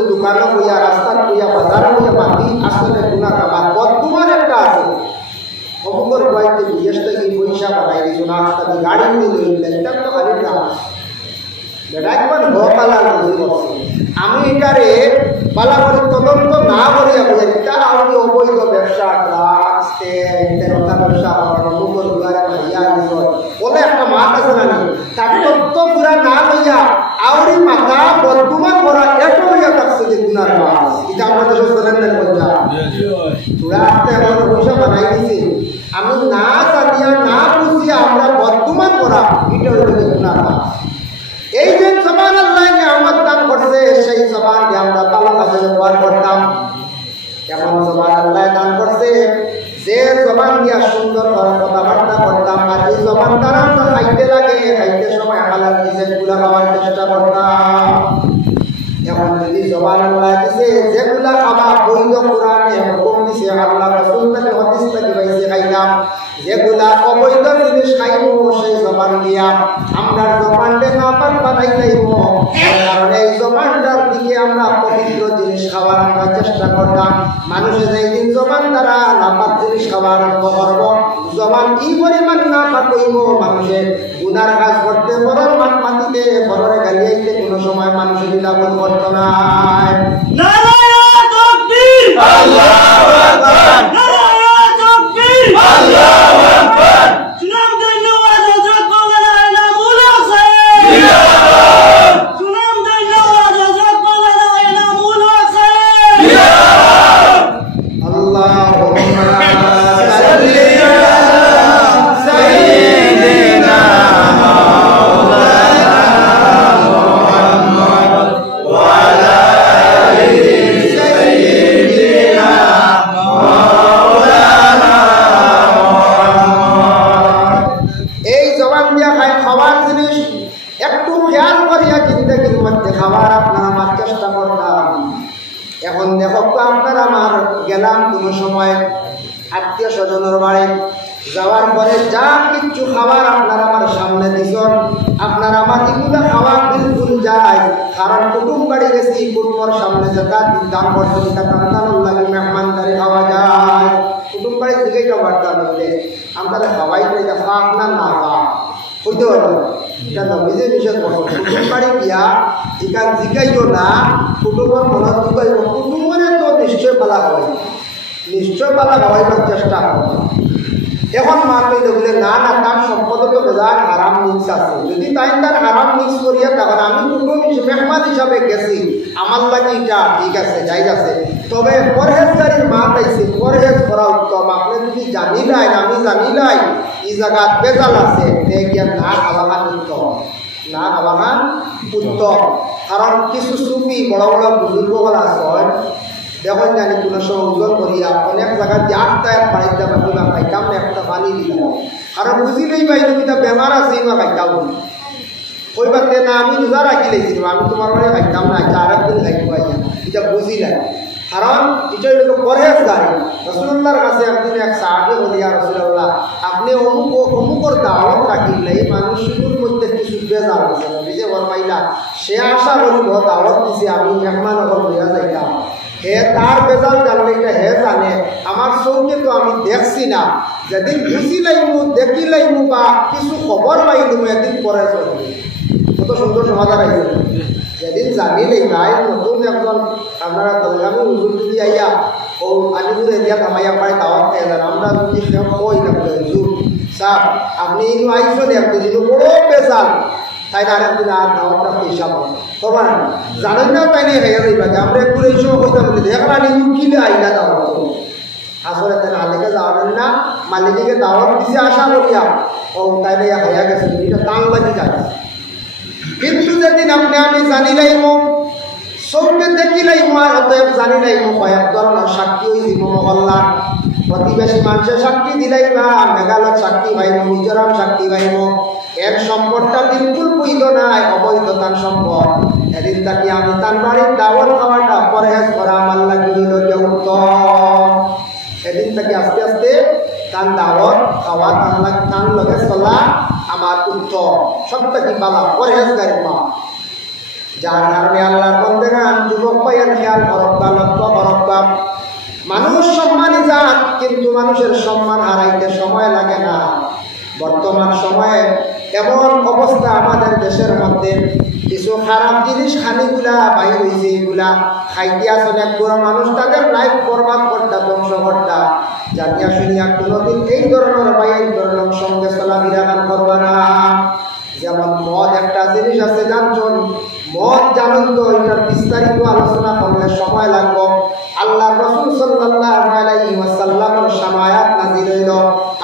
দোকানে বইয়া রাস্তার বইয়া বাজার বইয়া মাতি আসলে গুণা খাবা বর্তমান একটা আছে অবকর বাড়িতে বিদেশ থেকে পয়সা পাঠাই দিয়েছো রাস্তা দিয়ে গাড়ি নিয়ে লইলেন এটা তো গাড়ির দাম বেটা একবার ভকালা আমি এটারে পালা করে তদন্ত না করিয়া বলে এটা আমি অবৈধ ব্যবসা আসতে তেরোটা ব্যবসা অমুকর দুয়ারে ভাইয়া বলে একটা মাত আছে না তার তত্ত্ব পুরা না লইয়া আউরি মাথা বর্তমান করা এত হইয়া থাকছে যে গুনার মাছ এটা আমাদের সচেতনের মধ্যে চূড়া আসতে আমার পয়সা বানাই দিছে আমি না জানিয়া না বুঝিয়া আমরা বর্তমান করা এটা হইলে গুনার মাছ। এই যে জবান আল্লাহ নিয়ামত দান করছে সেই জবানকে আমরা ভালো কাজে ব্যবহার করতাম। কেমন জবান আল্লাহ দান করছে যে জবান দিয়া সুন্দর কথাবার্তা করতাম আর এই জবান দ্বারা আমরা খাইতে লাগে খাইতে সময় হালাল নিজে গুলা খাওয়ার চেষ্টা করতাম। এখন যদি জবান আল্লাহ দিছে যেগুলা খাওয়া বৈধ কোরআনে হুকুম দিছে আল্লাহ রাসূল থেকে হাদিস থেকে পাইছে খাইলাম যেগুলা অবৈধ জিনিস খাইব সেই জবান দিয়া আমরা জবানকে নাপাক বানাই যাইব কারণ এই জবানটার দিকে আমরা পবিত্র জিনিস খাওয়ার আমরা চেষ্টা করতাম। মানুষের এই দিন জবান দ্বারা নাপাক জিনিস খাওয়া আরম্ভ করব জবান কি পরিমাণ নাপাক হইব মানুষের গুনার কাজ করতে পরের মাঠ মাটিতে পরের গালিয়াইতে কোনো সময় মানুষের নিরাপদ করতো না। নারায়ণ তাকবীর আল্লাহু আপনার আমার গেলাম কোনো সময় আত্মীয় স্বজনের বাড়ি, যাওয়ার পরে যা কিচ্ছু খাবার আপনার আমার সামনে দিছন, আপনার আমার এগুলো খাওয়া বিলকুল যায়। কারণ কুটুম বাড়ি গেছি, কুটুমের সামনে যেটা দাম পর্যন্ত কান্দানোর লাগে মেহমানদারি খাওয়া যায়। কুটুম বাড়ির দিকে খাবারটা বললে আমরা খাওয়াই পাই, দেখা আপনার না পা হইতে পারবে এটা নবীজের বিষয় বলো। কুটুম বাড়ি গিয়া এখান জিগাইও না, কুটুমের মনে দুগাইব, কুটুমের তো নিশ্চয় পালা হয়, নিশ্চয় পালা খাওয়াইবার চেষ্টা করবে। এখন মান লইলে বলে না না তার সম্পদ তো বেজার হারাম মিক্স আছে, যদি তাই তার হারাম মিক্স করিয়া তখন আমি কুটুম মেহমান হিসাবে গেছি, আমার লাগে এটা ঠিক আছে যাই আছে। তবে পরহেজগারির মা পাইছে, পরহেজ করা উত্তম। আপনি যদি জানিলাই, আমি জানিলাই এই জায়গা বেজাল আছে, গিয়া না খাওয়া উত্তম, না খাওয়া উত্তম। কারণ কিছু সুফি বড় বড় বুজুর্গরা আছে, দেখুন জানি কোনো সময় ওজন করিয়া অনেক জায়গায় যে আটটা এক বাড়িতে আমরা খাইতাম না, একটা পানি দিলাম, কারণ বুঝিলেই পাই এটা বেমার আছে বা খাইতাম ওই বাড়িতে না আমি রোজা রাখি লেগেছিলাম, আমি তোমার বাড়ি খাইতাম না, এটা আরেকদিন খাইতে পাই এটা বুঝিলাই। কারণ এটা হলো পরহেজগারি। রাসূলুল্লাহর কাছে একদিন এক সাহাবী বলিয়া, রাসূলুল্লাহ আপনি অমুকর দাওয়াত রাখিলে মানুষগুলোর মধ্যে কিছু বেজার আছে, নিজে বলবাইলা সে আশা করিব দাওয়াত দিছে আমি মেহমান হল হইয়া যাইতাম, হে তার বেজাল জানলে এটা হে জানে, আমার চৌকে তো আমি দেখছি না, যেদিন বুঝিলাইমু দেখিলাইমু বা কিছু খবর পাইলিমু একদিন পরে চলবে। কত সুন্দর সমাধান আছে। যেদিন জানিলেই ভাই নতুন একজন আপনারা আমি হুজুর যদি আইয়া ও আলিপুর এরিয়া কামাইয়া পায় দাওয়াত খেয়ে যান, আমরা যদি সেও কই না বলে হুজুর সাহ আপনি ইনু আইসন একদিন ইনু বড় বেজাল, তাই না আরেকদিন আর দাওয়াতটা পয়সা পাবো না জানেন না, তাই নিয়ে হয়ে যাইবা আমরা একটু এই সময় কইতাম দেখলাম ইনু কিনে আইলা দাওয়াত আসলে তাই হালিকে যাওয়াবেন না, মালিকে দাওয়াত দিছে আশা করিয়া ও তাই নিয়ে হইয়া গেছে, এটা টান লাগি যায়। কিন্তু যেদিন আপনি আমি জানিলাইমু চৌকে দেখিলাইমু আর অতএব জানিলাইমু কয়েক ধরনের সাক্ষী ওই দিব মহল্লার প্রতিবেশী মানুষের সাক্ষী দিলাইবা, মেঘালয় সাক্ষী পাইব, মিজোরাম সাক্ষী পাইব, এক সম্পদটা বিলকুল বৈধ নাই, অবৈধ তার সম্পদ। এদিন তাকে আমি তার বাড়ির দাওয়াত খাওয়াটা পরহেজ করা আমার লাগিল উত্তম। এদিন তাকে আস্তে আস্তে তার দাওয়াত খাওয়া তার লগে চলা আমার উত্তম, সবটা কি পালা পরহেজগারি মা। যার কারণে আল্লাহর বন্দেগান যুবক পাইয়ান খেয়াল করবা, লক্ষ্য করবা। মানুষ সম্মানই যান, কিন্তু মানুষের সম্মান হারাইতে সময় লাগে না। বর্তমান সময়ে এমন অবস্থা আমাদের দেশের মধ্যে কিছু খারাপ জিনিস খানিগুলা বাইর হয়েছে, এগুলা খাইতে আসলে একগুলো মানুষ তাদের লাইফ বরবাদ করতা, ধ্বংস করতা। জানিয়া শুনিয়া কোনোদিন এই ধরনের বা এই ধরনের সঙ্গে চলাফেরা করবা না। যেমন মদ একটা জিনিস আছে জানছেন, মদ জানেন তো এটার বিস্তারিত আলোচনা করলে সময় লাগবে। আল্লাহ রাসূল সাল্লাল্লাহু আলাইহি ওয়াসাল্লামের সামায়াত নাযিল হইল,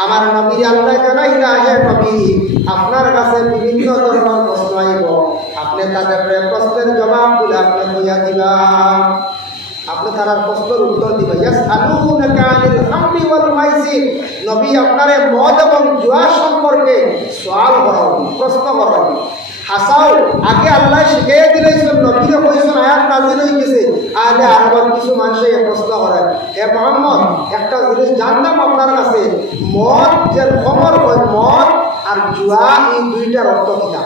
আমার নবীর আল্লাহ জানাইলা হে নবী আপনার কাছে বিভিন্ন ধরনের প্রশ্ন আইব, আপনি তাদের প্রশ্নের জবাবগুলো আপনি কইয়া দিবা, আপনি তার প্রশ্নের উত্তর দিবা। ইয়াসআলুনাকা আনিল খামরি ওয়াল মাইসির, নবী আপনারে মদ এবং জুয়া সম্পর্কে সওয়াল করেন, প্রশ্ন করেন। হাসাও আগে আল্লাহ শিখিয়ে দিলেছেন, নবীরে কইছেন আয়াত নাযিল হয়ে গেছে, আলে আরবার কিছু মানুষ এই প্রশ্ন করেন, হে মুহাম্মদ একটা জিনিস জানতাম আপনার কাছে, মদ যে খমর হয়, মদ আর জুয়া এই দুইটার অর্থ কিনা?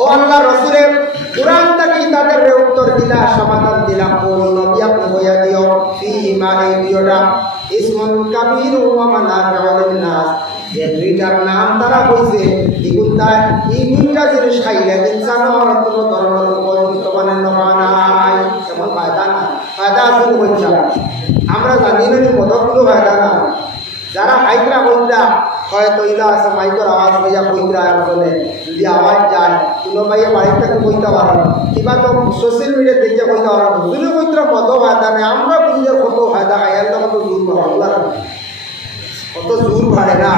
ও আল্লাহ রাসূলের কুরআন থেকে তাদের উত্তর দিলা, সমাধান দিলা। ও নবী আপনি বইয়া দিও ফিহিমা এই দুইটা ইসমুন কাবীর ওয়া মানাফিউল লিন-নাস, যে দুইটার নাম তারা কইছে এগুলা এই দুইটা জিনিস খাইলে ইনসানের কোনো ধরনের উপযুক্ত মানে নাই, এমন ফায়দা না। ফায়দা আছে বলছা আমরা জানি না, কতগুলো ফায়দা না। যারা হাইকরা কইরা হয়তো ইলা আছে মাইকের আওয়াজ হইয়া কইরা আসলে যদি আওয়াজ যায় কোনো ভাইয়া বাড়ির থেকে কইতে পারে, কিংবা তো সোশ্যাল মিডিয়া দেখে কইতে পারে, বুঝলে কইতে কত ফায়দা নেই। আমরা বুঝলে কত ফায়দা খাই, এর কত জোর ভাড়া, কত জোর ভাড়ে না।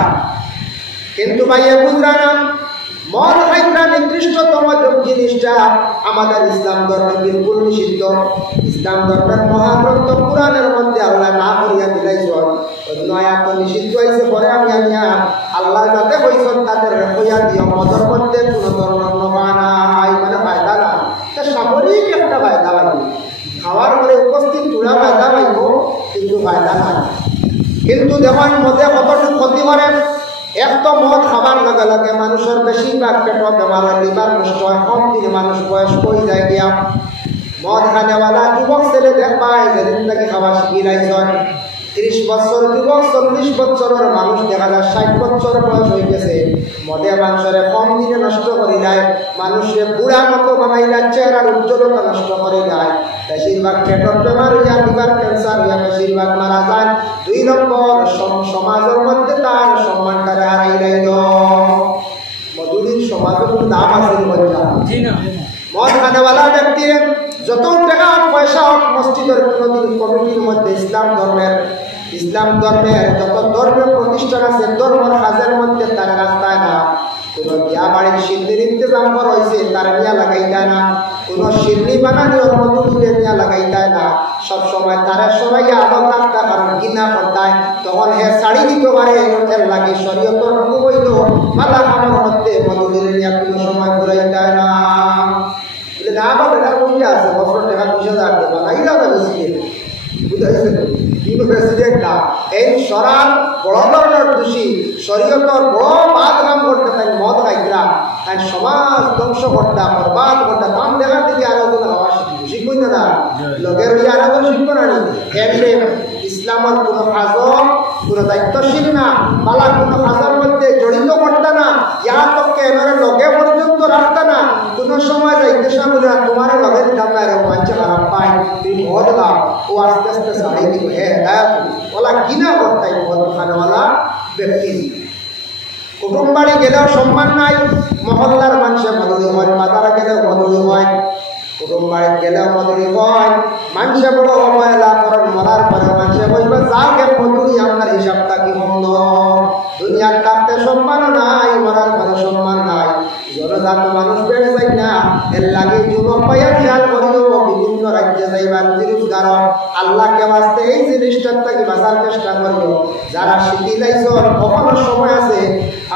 কিন্তু ভাইয়া বুঝরা না, মদ খাইরা নিকৃষ্টতম জিনিসটা আমাদের ইসলাম ধর্মে বিলকুল নিষিদ্ধ। ইসলাম ধর্মের মহাগ্রন্থ কুরআনের মধ্যে আল্লাহ না করিয়া দিলাইছেন, আয়াত নিষিদ্ধ হয়েছে। পরে আমি আল্লাহর কাছে কইছেন তাদের কইয়া দিও মদের মধ্যে কোনো ধরনের নফা নাই, মানে ফায়দা না। তা সামরিক একটা ফায়দা লাগে, খাওয়ার পরে জবরদস্তি তুলা ফায়দা পাইব কিন্তু ফায়দা নাই। কিন্তু দেখুন মদে কতটুকু ক্ষতি করে। এক তো মদ খাবার লগে লগে মানুষের বেশিরভাগ পেট বেমার হয়, লিভার নষ্ট হয়, কম দিনে মানুষ বয়স হয়ে যায় গিয়া। মদ খানেওয়ালা যুবক ছেলে দেখবাই যেদিন থেকে খাওয়া শিখি লাইছেন 30 বছর যুবক 40 বছরের মানুষ দেখা যায় 60 বছর বয়স হয়ে গেছে। মদে মানুষের কম দিনে নষ্ট করে দেয়, মানুষের বুড়া মতো বানাই দেয়, চেহারার উজ্জ্বলতা নষ্ট করে দেয়। বেশিরভাগ পেটের বেমার হইয়া লিভার ক্যান্সার হইয়া বেশিরভাগ মারা যায়। 2 নম্বর সমাজের মধ্যে তার সম্মানটারে হারাই দেয়। মধুরীর সমাজের কোনো দাম আছে মদ খানেওয়ালা ব্যক্তি যত টাকা পয়সা হোক মসজিদের কোনোদিন কমিটির মধ্যে ইসলাম ধর্মের যত ধর্মের প্রতিষ্ঠান আছে ধর্মের কাজের মধ্যে তারা রাস্তায় না। কোনো বিয়া বাড়ির সিন্নির ইন্তজাম করা হয়েছে তারা নিয়ে লাগাই দেয় না, কোনো সিন্নি বানানি ওর মতো তুলে নিয়ে লাগাই দেয় না। সবসময় তারা সবাই আদর রাখতে কারণ কিনা করতায় তখন হে শাড়ি দিতে পারে এর লাগে শরীয়তর হুকুম হইল মালা খানোর মধ্যে মধুদের নিয়ে কোনো সময় ঘুরাই দেয় না। না বা বেটার বইটা আছে বছর টাকা 20,000 দেবা লাগিলা বেশি বুঝাইছে ইউনিভার্সিটির না। এই সরাব বড় ধরনের দোষী শরীয়তর বড় বাদ কাম করতে তাই মদ খাইরা তাই সমাজ ধ্বংস করতা বরবাদ করতা কাম দেখা থেকে আরো কোনো হওয়া শিখবো না লগের হইয়া আরো শিখবো না এমনি ইসলামের কোনো কাজ কোনো দায়িত্বশীল না পালা কোনো কাজের মধ্যে জড়িত করতে না ইয়া তোকে এবারে লগে পর্যন্ত রাখতে না। কোনো সময় যাইতে সামনে তোমার লগে দিতাম না এরকম বাচ্চা খারাপ পাই তুমি মদ দাও ও আস্তে আস্তে সাড়ে দিব হ্যাঁ ওলা কিনা করতাই মদ খানেওয়ালা ব্যক্তি। কুটুম বাড়ি গেলেও সম্মান নাই, মহল্লার মানুষের মধুরি হয়, বাজারে গেলেও মধুরি হয়, কুটুম বাড়ি গেলেও মধুরি হয়। মানুষে বড় অবহেলা করেন, মরার পরে মানুষে বলবে যাকে মধুরি আপনার হিসাবটা কি বন্ধ। দুনিয়ার কাছে সম্মান নাই, মরার পরে সম্মান নাই। জনজাত মানুষ বেড়ে যায় না, এর লাগে যুবক পাইয়া খেয়াল করিও বিভিন্ন রাজ্যে যাইবার রোজগার আল্লাহকে বাঁচতে এই জিনিসটার থেকে বাঁচার চেষ্টা করিও। যারা শিখি যাইছন কখনো সময় আছে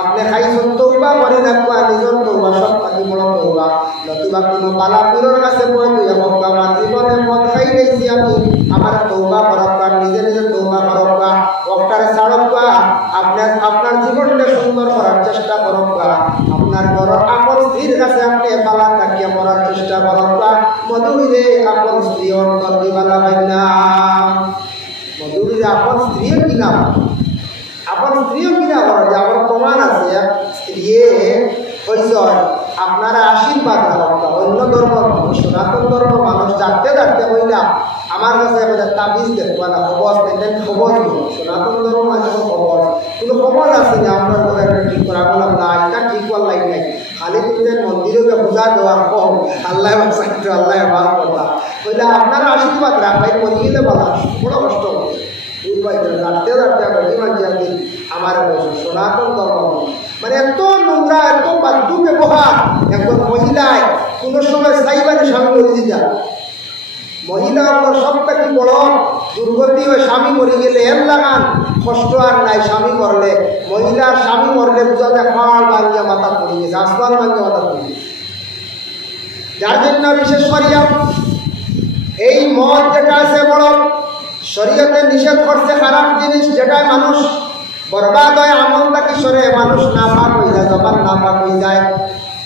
আপনি খাইছন তৌবা করে রাখবা, নিজের তৌবা সব থাকি বড় তৌবা। নতুবা কোনো পালাপুরের কাছে বই তুই আমার জীবনে মদ খাই গেছি আমি, আমার তৌবা করবা, নিজে নিজে তৌবা করবা, ওটারে ছাড়বা, আপনার জীবনটা সুন্দর করার চেষ্টা করবা, আপনার বড় আপন স্ত্রীর কাছে আপনি পালা থাকিয়ে মরার চেষ্টা করবা। মধুরীরে আপন স্ত্রী অন্তর দিবালা হয় না, মধুরীরে আপন স্ত্রীও কিনা আপন স্ত্রীও কিনা করা যে আমার প্রমাণ আছে স্ত্রী হইস আপনারা আশীর্বাদ রাখা। অন্য ধর্ম মানুষ সনাতন ধর্ম মানুষ জানতে জানতে হইলা আমার কাছে তাবিজ দেখবা না খবর দেখেন খবর সনাতন ধর্ম মানুষের খবর কোনো খবর আছে যে আপনার ঘরে একটা ঠিক করা বললাম না এটা ঠিক করার লাইন নাই, খালি তুমি মন্দিরে পূজা দেওয়ার কম আল্লাহ বাঁচাইতো আল্লাহ ভালো কথা হইলে আপনারা আশীর্বাদ রাখাই মরি গেলে বলা বড় কষ্ট জানতে জানতে আমার সনাতন ধর্ম মানে এত নোংরা এত বাধ্য ব্যবহার। একজন মহিলায় কোনো সময় সাইবারে স্বামী মরে দিতে মহিলা সবটা কি বড় দুর্গতি হয়, স্বামী মরে গেলে এর লাগান কষ্ট আর নাই। স্বামী মরলে মহিলার স্বামী মরলে বোঝা যায় খাওয়ার ভাঙ্গিয়া মাথা পড়ে গেছে, আসমান ভাঙ্গিয়া মাথা পড়ে গেছে। যার জন্য বিশেষ করিয়া এই মদ যেটা আছে বড় শরীয়তে নিষেধ করছে খারাপ জিনিস, যেটাই মানুষ বরবাদ হয় আমলটা কিশোরে মানুষ নাপাক হয়ে যায়, জবান নাপাক হয়ে যায়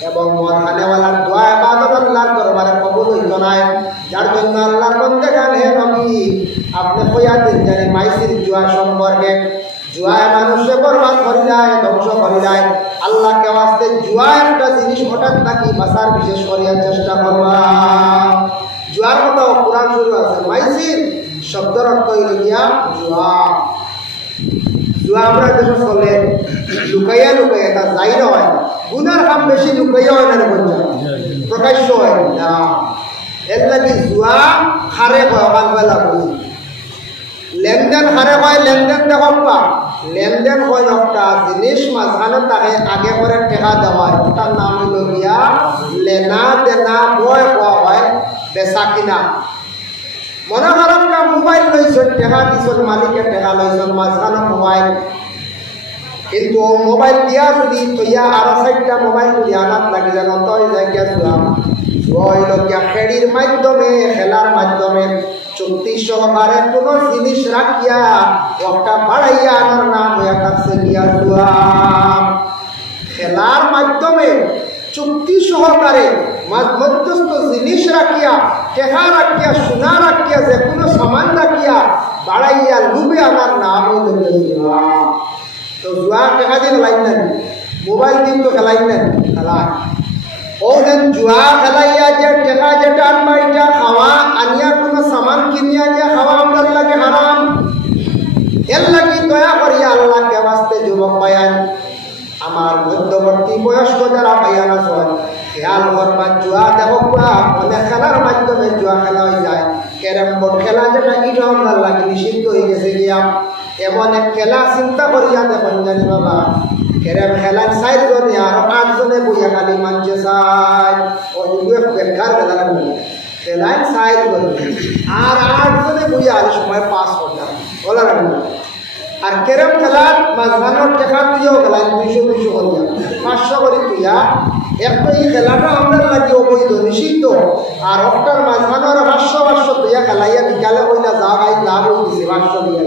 এবং মদ খানেওয়ালার দোয়া ইবাদত আল্লাহর দরবারে কবুল হইত না। যার জন্য আল্লাহর বন্দে গান হে নবী আপনি কইয়া দিন জানেন মাইসির জুয়া সম্পর্কে। জুয়ায় মানুষে বরবাদ করে যায়, ধ্বংস করে যায়। আল্লাহকে ওয়াস্তে জুয়া একটা জিনিস হঠাৎ নাকি বাঁচার বিশেষ করিয়ার চেষ্টা করবা। জুয়ার কথা কোরআন শুরু আছে, মাইসির শব্দের অর্থ হইল গিয়া জুয়া। জুয়া আমরা দেশে চলে লুকাইয়া লুকাইয়া এটা যাই হয়, গুনার কাম বেশি লুকাইয়া হয় না প্রকাশ্য হয় না। এর লাগে জুয়া হারে ভগবান বেলা বলি লেনদেন হারে হয়, লেনদেন দেখক পা লেনদেন হয় একটা জিনিস মাঝখানে তাকে আগে করে টেকা দেওয়া হয়, ওটার নাম হইল গিয়া লেনা দেনা বয় কোয়া হয় বেচা কিনা। মনে করেন না মোবাইল লইছেন টেকা দিছেন মালিকে টেকা লইছেন মাঝখানে মোবাইল, কিন্তু মোবাইল দিয়া যদি তৈয়া আরো 4টা মোবাইল যদি আনাত লাগি যায় নয় জায়গা জুয়া। জুয়া হইল গিয়া খেড়ির মাধ্যমে খেলার মাধ্যমে শক্তি সহকারে কোনো জিনিস রাখিয়া ওটা বাড়াইয়া আনার নাম হয়ে কাছে গিয়া জুয়া। খেলার মাধ্যমে চুক্তি সহকারে মধ্যস্থ জিনিস রাখিয়া, টেকা রাখিয়া, সোনা রাখিয়া, যে কোনো সামান রাখিয়া বাড়াইয়া লুবে আনার নাম হইল জুয়া। তো জুয়া টেকা দিয়ে খেলাই নেন, মোবাইল দিন তো খেলাই নেন, খেলা ওদের জুয়া খেলাইয়া যে টেকা যেটা আনবা এটা খাওয়া, আনিয়া কোনো সামান কিনিয়া যে খাওয়া আমার লাগে হারাম। এর লাগি দয়া করিয়া আল্লাহকে বাঁচতে যুবক পায়ান, আমার মধ্যবর্তী বয়স্ক যারা পাইয়া না চল খেয়াল করবা। জুয়া দেখক না অনেক খেলার মাধ্যমে জুয়া খেলা হয়ে যায়। ক্যারাম বোর্ড খেলা যেটা এটা আমার লাগে নিষিদ্ধ হয়ে গেছে গিয়া। এমন এক খেলা চিন্তা করিয়া দেখুন জানি বাবা, ক্যারাম খেলায় 4 জনে আর 8 জনে বইয়া খালি মানছে চাই বেকার খেলা লাগবে। খেলায় 4 জনে আর 8 জনে বইয়া আর সময় 5 ঘন্টা বলা লাগবে। আর ক্যারাম খেলার মাঝখানোর টেকা তুইও খেলায় 200 করিয়া 500 করে তুইয়া একটা এই খেলাটা আমরা লাগে অবৈধ নিষিদ্ধ। আর একটার মাঝখানোর 500 তুইয়া খেলাইয়া বিকালে কইলা যা ভাই লাভ হয়েছে 500 দিয়া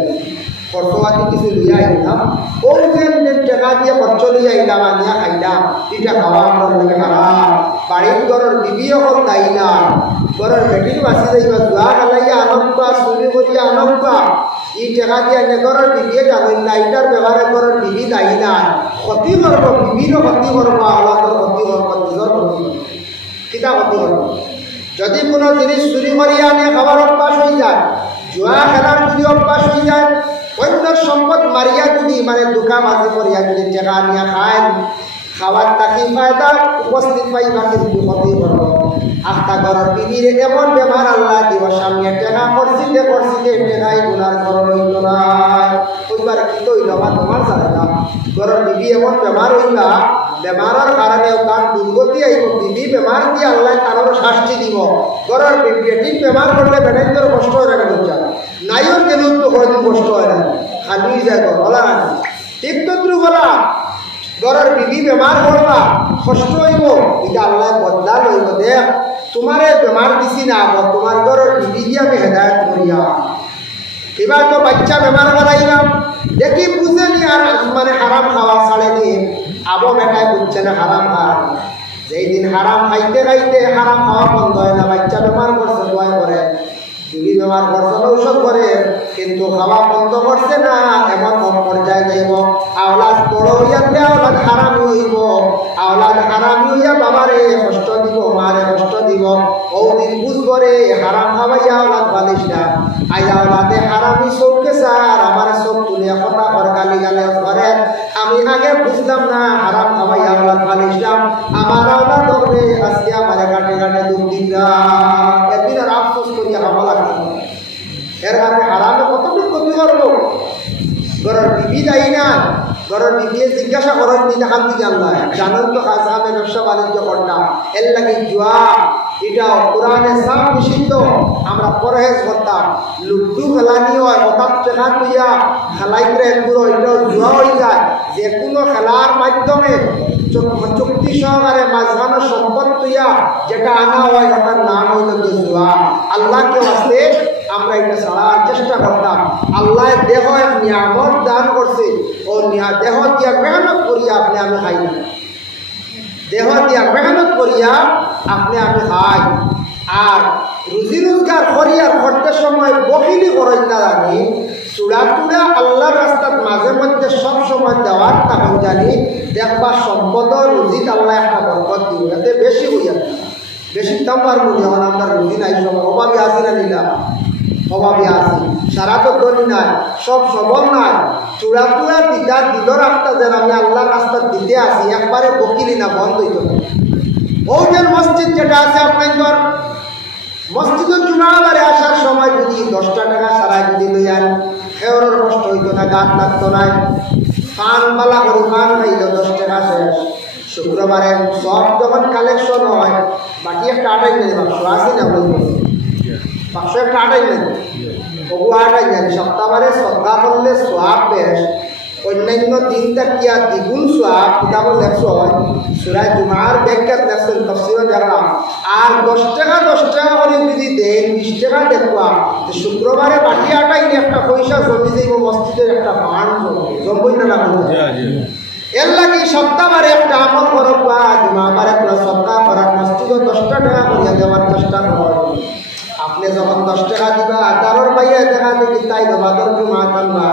খরচবাদি কিছু লইয়া আইলাম, ও যে টেকা দিয়ে খরচ লইয়া আইলাম আনিয়া খাইলাম, এটা খাওয়া আমার লাগে হারাম। বাড়ির ঘরের বিবিও কম দায়ী না, ঘরের বেটির বাঁচি যাইবা জুয়া খেলাইয়া আনবা, চুরি করিয়া আনবা, এই টেকা দিয়ে আনিয়া ঘরের বিবিয়ে জানেন না, এটার ব্যবহারে ঘরের বিবি দায়ী না। ক্ষতি করব, বিবিরও ক্ষতি করবো, আওলাদর ক্ষতি করবো, নিজের ক্ষতি করবো, কিতা ক্ষতি করবো। যদি কোনো জিনিস চুরি করিয়া আনিয়া খাবার অভ্যাস হয়ে যায়, জুয়া খেলার যদি অভ্যাস হয়ে যায়, অন্য সম্পদ মারিয়া যদি মানে দোকা মাঝে করিয়া যদি টেকা আনিয়া খায়, খাওয়ার তাকে ফায়দা উপস্থিত পাইবা কিন্তু ক্ষতি করব। আস্তা ঘরের বিবির এমন বেমার আল্লাহ দিব সামনে টেকা করছিতে টেকাই গুনার ঘর হইল না। বুঝবার কি তো হইল বা তোমার জানে না, ঘরের বিবি এমন বেমার হইলা, বেমারের কারণে তার দুর্গতি আইব, বিবি বেমার দিয়ে আল্লাহ তারও শাস্তি দিব। ঘরের বেটির বেমার করলে বেটাইন্তর কষ্ট হয় না, বুঝা নাইও কেন তো কোনোদিন কষ্ট হয় না, খালি যায় বলা না ঠিক তো বলা। ঘরের বিবি বেমার করবা কষ্ট হইব, এটা আল্লাহ বদলা লইব। দেখ তোমারে বেমার দিছি না, তোমার ঘরের বিবি দিয়ে আমি হেদায়ত করিয়া। এবার তো বাচ্চা বেমার করাইলাম, দেখি বুঝেনি আর মানে হারাম খাওয়া ছাড়ে নি, আবো বেটায় বুঝছে না হারাম খাওয়া। যেই দিন হারাম খাইতে খাইতে হারাম খাওয়া বন্ধ হয় না, বাচ্চা বেমার করছে দোয়া করে, বিবি বেমার করছে ঔষধ করে, কিন্তু খাওয়া বন্ধ করছে না, এমন পর্যায়ে যাইব আওলাদ বড় হইয়াতে আওলাদ হারামি হইব, আওলাদ হারামি হইয়া বাবারে কষ্ট দিব, মারে কষ্ট দিব। ওদিন বুঝব রে হারাম খাওয়াইয়া আওলাদ বালিস না, আই আওলাদে হারামি চোখকে স্যার আমার চোখ তুলে কথা কর গালি গালে ঘরে। আমি আগে বুঝলাম না হারাম খাওয়াইয়া আওলাদ বালিস না, আমার আওলাদ ধরে আজকে আমার কাটে কাটে দুঃখ দিলাম, একদিন আর আফসোস করিয়া খাওয়া লাগবে। এর কারণে হারামে কতটুকু ক্ষতি করবো। ঘরের বিবি দায়ী না, ঘরের বিবি জিজ্ঞাসা করেন নি দেখান দিকে আল্লাহ জানেন তো আমি ব্যবসা বাণিজ্য করতাম, এর লাগে জুয়া এটা কোরআনে সাফ নিষিদ্ধ, আমরা পরহেজ করতাম। লুডু খেলানি হয় হঠাৎ টেকা তুইয়া খেলাইতে পুরো এটাও জুয়া হয়ে যায়। যে কোনো খেলার মাধ্যমে চুক্তি সহকারে মাঝখানে সম্পদ তুইয়া যেটা আনা হয় ওটার নাম হইল জুয়া। আল্লাহকে আসতে আমরা এটা ছাড়ার চেষ্টা করতাম। আল্লাহ দেহ এক নিয়ামত দান করছে, ও দেহ দিয়া মেহনত করিয়া আপনি আমি খাই না, দেহ দিয়া মেহনত করিয়া আপনি আমি খাই। আর রুজি রোজগার করিয়া করতে সময় বকিলি করেন না জানি, চূড়া টুড়া আল্লাহর রাস্তার মাঝে মধ্যে সব সময় দেওয়ার তখন জানি দেখবা সম্পদ রুজিত আল্লাহ একটা বরকত দিব, যাতে বেশি হইয়া বেশি দাম পারবো যেমন আমরা রুজি নাই, সময় অভাবে আসি না নিলাম, অভাবে আসি সারা তো ধনী নাই, সব সবল নাই, চূড়া টুড়া দিদার দিল রাস্তা যেন আমি আল্লাহর রাস্তা দিতে আসি, একবারে বকিলি না বন্ধ হইত। ওদের মসজিদ যেটা আছে আপনার মসজিদের জুমাবারে আসার সময় যদি 10 টাকা সারাই যদি লইয়ান খেওরের কষ্ট হইতো না, গান লাগতো না, পান বালা করি পান খাইল 10 টাকা শেষ। শুক্রবারে সব যখন কালেকশন হয় বাকি একটা আটাই নেই, বাক্স আসি না বলবো, বাক্স একটা আটাই নেই, তবু আটাই নেই। সপ্তাহবারে শ্রদ্ধা করলে সোয়াব বেশ, অন্যান্য দিন তাকিয়া দ্বিগুণ সওয়াব কিতাব লেখছ সূরা জুমার ব্যাখ্যা দেখছেন তাফসীরে দেখলাম আর 10 টাকা করে যদি দেন 20 টাকা দেখবা শুক্রবারে বাকি আটাই একটা পয়সা জমি যাইব মসজিদের একটা ফান্ড জমবই না না এর লাগি সপ্তাহবারে একটা আমল করব বা জুমাবারে একটা সপ্তাহ করার মসজিদে 10 টাকা করে দেওয়ার চেষ্টা করব আপনি যখন 10 টাকা দিবা তারর বাইরে দেখা দেখি তাই বাদর জুমা কান্না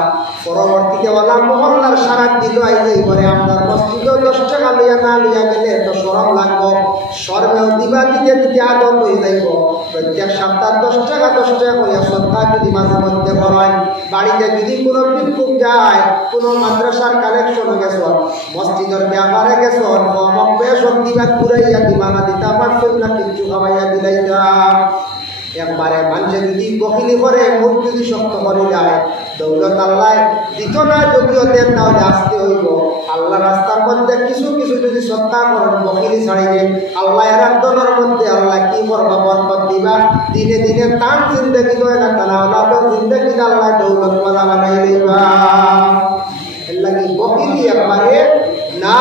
পরবর্তীতে ওলা মহল্লার সারা দিল আইলেই পরে আপনার মসজিদে 10 টাকা লইয়া না লইয়া গেলে তো শরম লাগবো শরমেও দিবা দিতে দিতে আদর হয়ে যাইব প্রত্যেক সপ্তাহ 10 টাকা করে সপ্তাহ যদি মাঝে মধ্যে করেন বাড়িতে যদি কোনো ভিক্ষুক যায় কোনো মাদ্রাসার কালেকশন গেছ মসজিদের ব্যাপারে গেছ অমক বেশ দিবা ঘুরাইয়া দিবা না দিতে আমার না কিছু খাওয়াইয়া দিলাইতা একবারে মানুষে যদি বকিলি করে মুখ যদি শক্ত করে যায় দৌলত আল্লাহ দিত না যদিও দেন তাহলে আসতে হইব আল্লাহ রাস্তার মধ্যে কিছু কিছু যদি সত্তা করেন বকিলি ছাড়িয়ে আল্লাহ এরাদনের মধ্যে আল্লাহ কি করবা বরকত দিবা দিনে দিনে তার জিন্দগি নয় না তারা আল্লাহ জিন্দগি আল্লাহ দৌলত মালা বানাই দিবা এর লাগে বকিলি একবারে না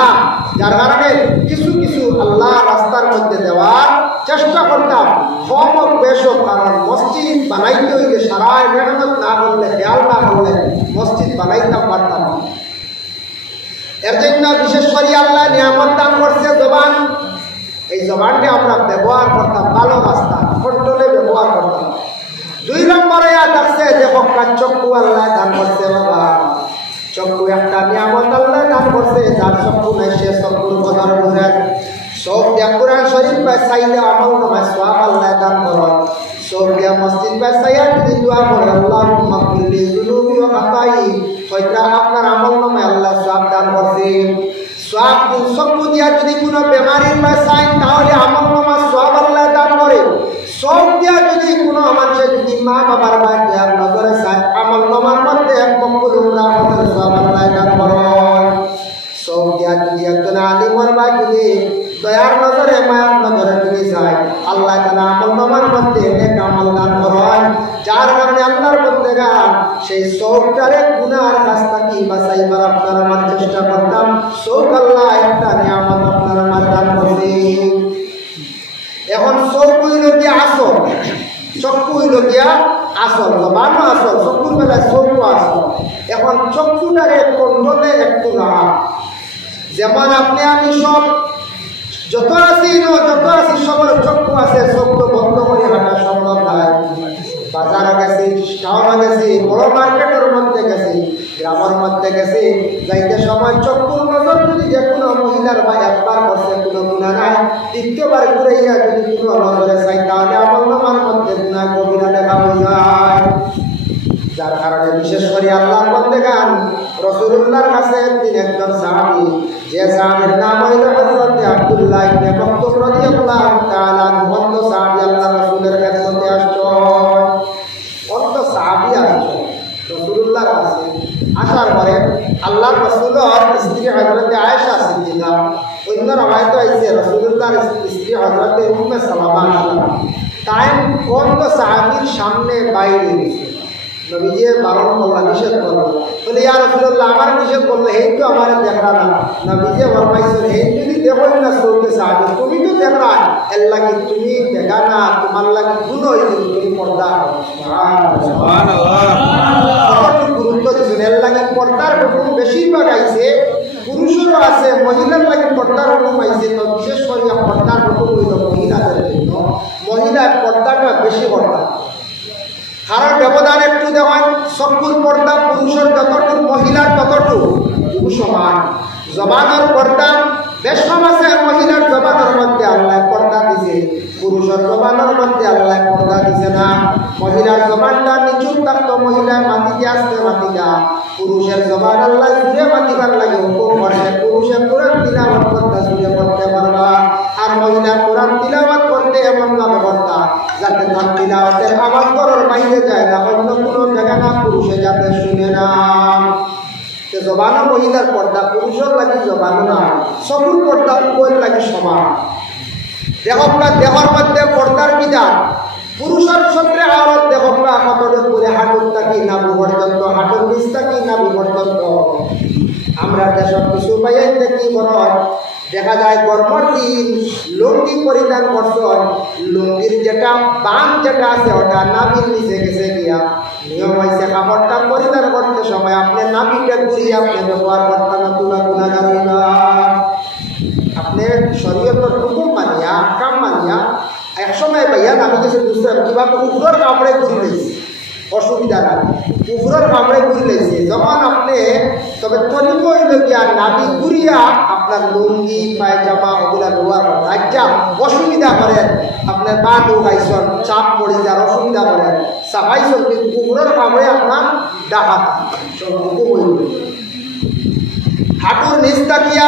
যার কারণে কিছু কিছু আল্লাহ রাস্তার মধ্যে দেওয়ার চেষ্টা করতাম কম বেশ কারণ মসজিদ বানাইতে হইলে সারায় মেহনত না করলে খেয়াল না করলে মসজিদ বানাইতাম পারতাম এর জন্য বিশেষ করে আল্লাহ নিয়ামত দান করছে জবান এই জবানকে আমরা ব্যবহার করতাম ভালো রাস্তা কন্ট্রোলে ব্যবহার করতাম 2 নম্বরে আসছে যে পক্কা চক্ষু আল্লাহ দান করছে বাবা চক্ষু একটা নিয়ামত আল্লাহ দান করছে যার চক্ষু নাই সে চক্ষুর কদর বুঝেন সব দিয়া কোরআন শরীফ বা চাইলে আমল নামায় সওয়াব আল্লাহ দান করেন সব দিয়া মসজিদ বা চাইয়া যদি দোয়া করে আল্লাহুম্মা কুল্লি যুনুবি ওয়া খাতাই হয়তো আপনার আমল নামায় আল্লাহ সওয়াব দান করছে সওয়াব চক্ষু দিয়া যদি কোনো বেমারির বা চাই তাহলে আমল নামায় সওয়াব আল্লাহ দান করে সব দিয়া যদি কোনো মানুষের যদি মা বাবার বা দেয়ার নজরে চায় আমল নামার মধ্যে এক বকুল উমরা হতে সওয়াব আল্লাহ দান করেন সব দিয়া যদি একজন আলিমর বা যদি দয়ার নজরে মায়ার নজরে যদি যায় আল্লাহ তাআলা আমল নামার মধ্যে নেক আমল দান করেন যার কারণে আল্লাহর মধ্যে গান সেই সবটারে গুনার কাছ থেকে বাঁচাইবার আপনারা আমার চেষ্টা করতাম সব আল্লাহ একটা নিয়ামত আপনারা আমার দান করছে এখন সব হইল গিয়া আসল চক্ষু হইল গিয়া আসল জবানও আসল চক্ষুর বেলায় চক্ষু আসল এখন চক্ষুটারে কন্ট্রোলে একটু রাখা যেমন আপনি আমি সব যত আছি সবার চক্ষু আছে চক্ষু বন্ধ করে হাঁটা সম্ভব নয় বাজারে গেছি টাউনে গেছি বড় মার্কেটের মধ্যে গেছি গ্রামের মধ্যে গেছি যাইতে সময় চক্ষুর নজর যদি যে কোনো মহিলার বা একবার করছে কোনো গুণা নাই দ্বিতীয়বার ঘুরাইয়া যদি কোনো নজরে চাই তাহলে আমল নামার মধ্যে গুণা কবিরা দেখা হয়ে যায় যার কারণে বিশেষ করে আল্লাহর মধ্যে গান রাসূলুল্লাহর কাছে একজন সাহাবী যে সাহাবীর নাম হইল হযরত আব্দুল্লাহ ইবনে মাকতুম রাদিয়াল্লাহু তাআলা অন্য সাহাবী আল্লাহ রাসূলের কাছে আসতো অন্য সাহাবী আসতো রাসূলুল্লাহর কাছে আসার পরে আল্লাহর রাসূলের স্ত্রী হযরত আয়েশা সিদ্দিকা অন্য রওয়ায়াতে আছে রাসূলুল্লাহর স্ত্রী হযরত উম্মে সালামা তাই অন্য সাহাবীর সামনে বাইরে গেছে নবীজি বারণ করলা নিষেধ করলো বলে ইয়া রাসূলুল্লাহ আমার নিষেধ করলে এই তো আমার দেখা না নবীজি ফরমাইছেন এই যদি দেখো না সৌকে সাহাবী তুমি তো দেখা আল্লাহ কি তুমি দেখা না তোমার লাগি গুণ হইছে তুমি পর্দা সুবহানাল্লাহ কত গুরুত্ব দিছেন আল্লাহ কি পর্দার হুকুম বেশি বাড়াইছে পুরুষেরও আছে মহিলার লাগি পর্দার হুকুম আইছে তো বিশেষ করে পর্দার হুকুম হইল মহিলাদের জন্য মহিলার পর্দাটা বেশি পর্দা কারণ ব্যবধান একটু দেওয়ান চক্ষুর পর্দা পুরুষের যতটুকু মহিলার ততটুকু সমান জবানের পর্দা বেশ আছে মহিলার জবানের মধ্যে আল্লাহ পর্দা দিছে পুরুষের জবানের মধ্যে আল্লাহ পর্দা দিছে না মহিলার জবানটা নিচুর থাকতো মহিলা মাটিতে আসতে মাটিকা পুরুষের জবান আল্লাহ জুড়ে মাটিবার লাগে হুকুম করছে পুরুষের কোরআন তিলাওয়াত করতে জুড়ে করতে পারবা আর মহিলা কোরআন তিলাওয়াত করতে এমন ভাবে করতা যাতে তার তিলাওয়াতের আওয়াজ করার বাইরে যায় না অন্য কোনো জায়গা না পুরুষে যাতে শুনে না জবান মহিলার পর্দা পুরুষের লাগে জবান না চকুর পর্দা উভয়ের লাগে সমান দেহর মধ্যে পর্দার বিধান পুরুষের ক্ষেত্রে আওয়াজ দেহটা কতটা করে হাঁটুর থাকি না বিবর্তন্ত হাঁটুর নিচ থাকি না বিবর্তন্ত সব কিছু পাইয়াই কি করেন দেখা যায় গরমের দিন লুঙ্গি পরিধান করছেন, লুঙ্গির যেটা বাম যেটা আছে ওটা নাভির নিচে গেছে গিয়া নিয়ম হয়েছে কাপড়টা পরিধান করতে সময় আপনি নাভিটা ঘুরিয়ে আপনি ব্যবহার করতে না তুলা গুণাগার হইবা। আপনি শরীয়তের হুকুম মানিয়া কাম মানিয়া এক সময় ভাইয়া আমি কিছু বুঝতাম কিভাবে উপরের কাপড়ে ঘুরি লেছি অসুবিধা নাই, উপরের কাপড়ে ঘুরি লেছি যখন আপনি তবে তরিব হইল গিয়া নাভি ঘুরিয়া আপনার লুঙ্গি পায়জামা ওগুলা ব্যবহার করেন একটা অসুবিধা করেন আপনার পা ঢুকাইছেন চাপ পড়ে যার অসুবিধা করেন সাফাইছেন কিন্তু উপরের কাপড়ে আপনার ডাকাত হুকুম হইল। হাঁটুর নিচ তাকিয়া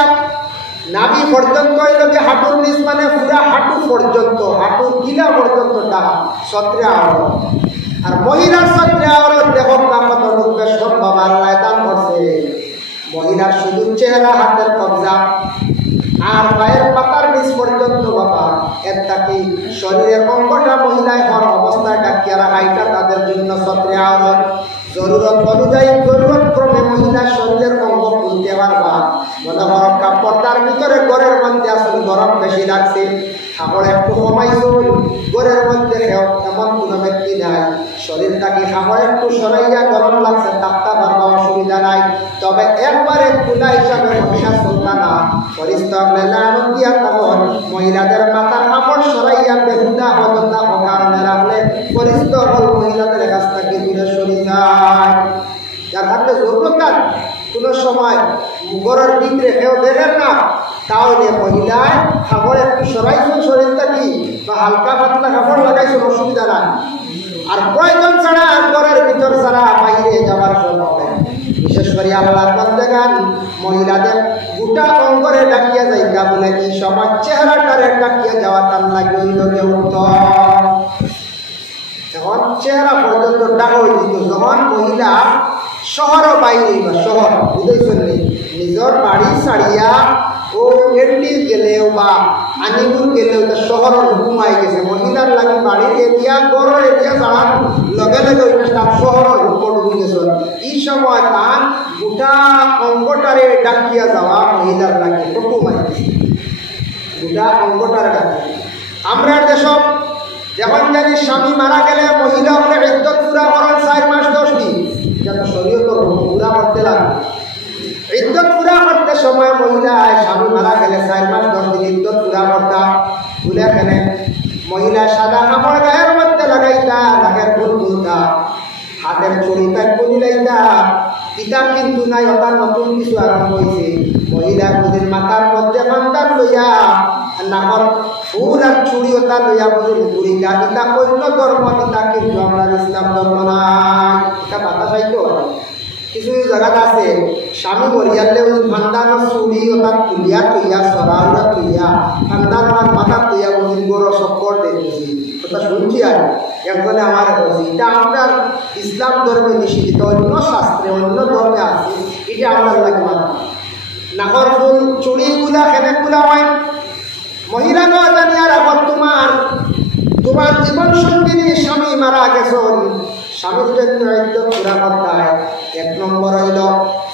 নাভি পর্যন্ত হইলে হাঁটুর নিচ মানে পুরা হাঁটু পর্যন্ত, হাঁটুর কিলা পর্যন্ত ডাকা সত্রে আওরত। আর মহিলার সত্রে আওরত দেখো কামত রূপে সম্ভব আল্লাহ দান করছে। মহিলার শুধু চেহারা হাতের কবজা আর পায়ের পাতার নিচ পর্যন্ত বাবা এর থাকি শরীরের অঙ্গটা মহিলায় হওয়ার অবস্থায় ডাকিয়া রাখা এটা তাদের জন্য সত্রে আওরত। জরুরত অনুযায়ী জরুরত ক্রমে মহিলার শরীরের অঙ্গ খুলতে পারবা। মনে করো কাপড়টার ভিতরে ঘরের মধ্যে আসলে গরম বেশি লাগছে, কাপড় একটু কমাইছো, ঘরের মধ্যে এমন কোনো ব্যক্তি নাই শরীরটাকে কাপড় একটু সরাইয়া গরম লাগছে তাপটা পারবা, অসুবিধা নাই। তবে একবারে খোলা হিসাবে মহিলা চলতা না, পরিস্তর লেলানো দিয়া তখন মহিলাদের মাথার কাপড় সরাইয়া বেহুদা অযথা অকারণে রাখলে পরিস্তর হল মহিলাদের কাছ থেকে দূরে সরে যায়। যার হাতে জরুরত কোনো সময় ঘরের ভিতরে কেউ দেখেন না তাহলে মহিলায় কাপড় একটু সরাইছো শরীরটা কি বা হালকা পাতলা কাপড় লাগাইছো অসুবিধা নাই। আর প্রয়োজন ছাড়া ঘরের ভিতর ছাড়া বাইরে যাওয়ার সময় বিশেষ করে আল্লাহর বান্দাগান মহিলাদের গোটা অঙ্গরে ডাকিয়া যাইতা বলে এই সময় চেহারাটারে ডাকিয়া যাওয়া তার লাগে উত্তম। এখন চেহারা পর্যন্ত ডাকা হয়ে দিত যখন মহিলা শহর বাইরে বা শহর বুঝেছেন নিজের বাড়ি ছাড়িয়া ও এন্ডির গেলেও বা আনিগুর গেলেও শহরের হুকুম হয়ে গেছে মহিলার লাগে বাড়ির এরিয়া গড়ের এরিয়া ছাড়ার লগে লগে ওইটা শহরের হুকুম ঢুকে গেছে। এই সময় তার গোটা অঙ্গটারে ডাকিয়া যাওয়া মহিলার লাগে হুকুম হয়ে গেছে, গোটা অঙ্গটারে ডাকিয়া। আমরা দেশত যখন জানি স্বামী মারা গেলে মহিলা হলে ইদ্যত পুরা করেন 4 মাস 10 দিন, যেন শরীয়তের পুরা করতে লাগে। ইদ্যত পুরা করতে সময় মহিলা স্বামী মারা গেলে 4 মাস 10 দিন ইদ্যত পুরা করতা ভুলে গেলে মহিলা সাদা কাপড় গায়ের মধ্যে লাগাইতা, নাকের ফুল তুলতা, হাতের ছড়ি প্যাক করে লাইতা। কিতাব কিন্তু নাই, ওটা নতুন কিছু আরম্ভ হয়েছে। মহিলার বুঝির মাথার মধ্যে ফান্দার লইয়া নাকর ফুল আর ছুরি ওটা লইয়া বুঝির ঘুরিকা। এটা অন্য ধর্ম, এটা কিন্তু আমরা ইসলাম ধর্ম নাই। এটা বাতা সাহিত্য কিছু জায়গাত আছে স্বামী মরিয়ালে ফান্দানোর ছুরি ওটা তুলিয়া তুইয়া সরাউরা তুইয়া ফান্দানোর মাথা তুইয়া বুঝির গরো চক্কর দেখেছি, ওটা শুনছি। আর একজনে আমার বলছি এটা আপনার ইসলাম ধর্মে নিষিদ্ধ, অন্য শাস্ত্রে অন্য ধর্মে আছে, এটা আপনার লাগে মানা। নাকর ফুল চুড়িগুলা খেনেগুলা হয় মহিলা নয় জানিয়ার এখন তোমার জীবন সঙ্গিনী স্বামী মারা গেছেন, স্বামীর জন্য ইদ্যত পুরা করতে হয়। 1 নম্বর হইল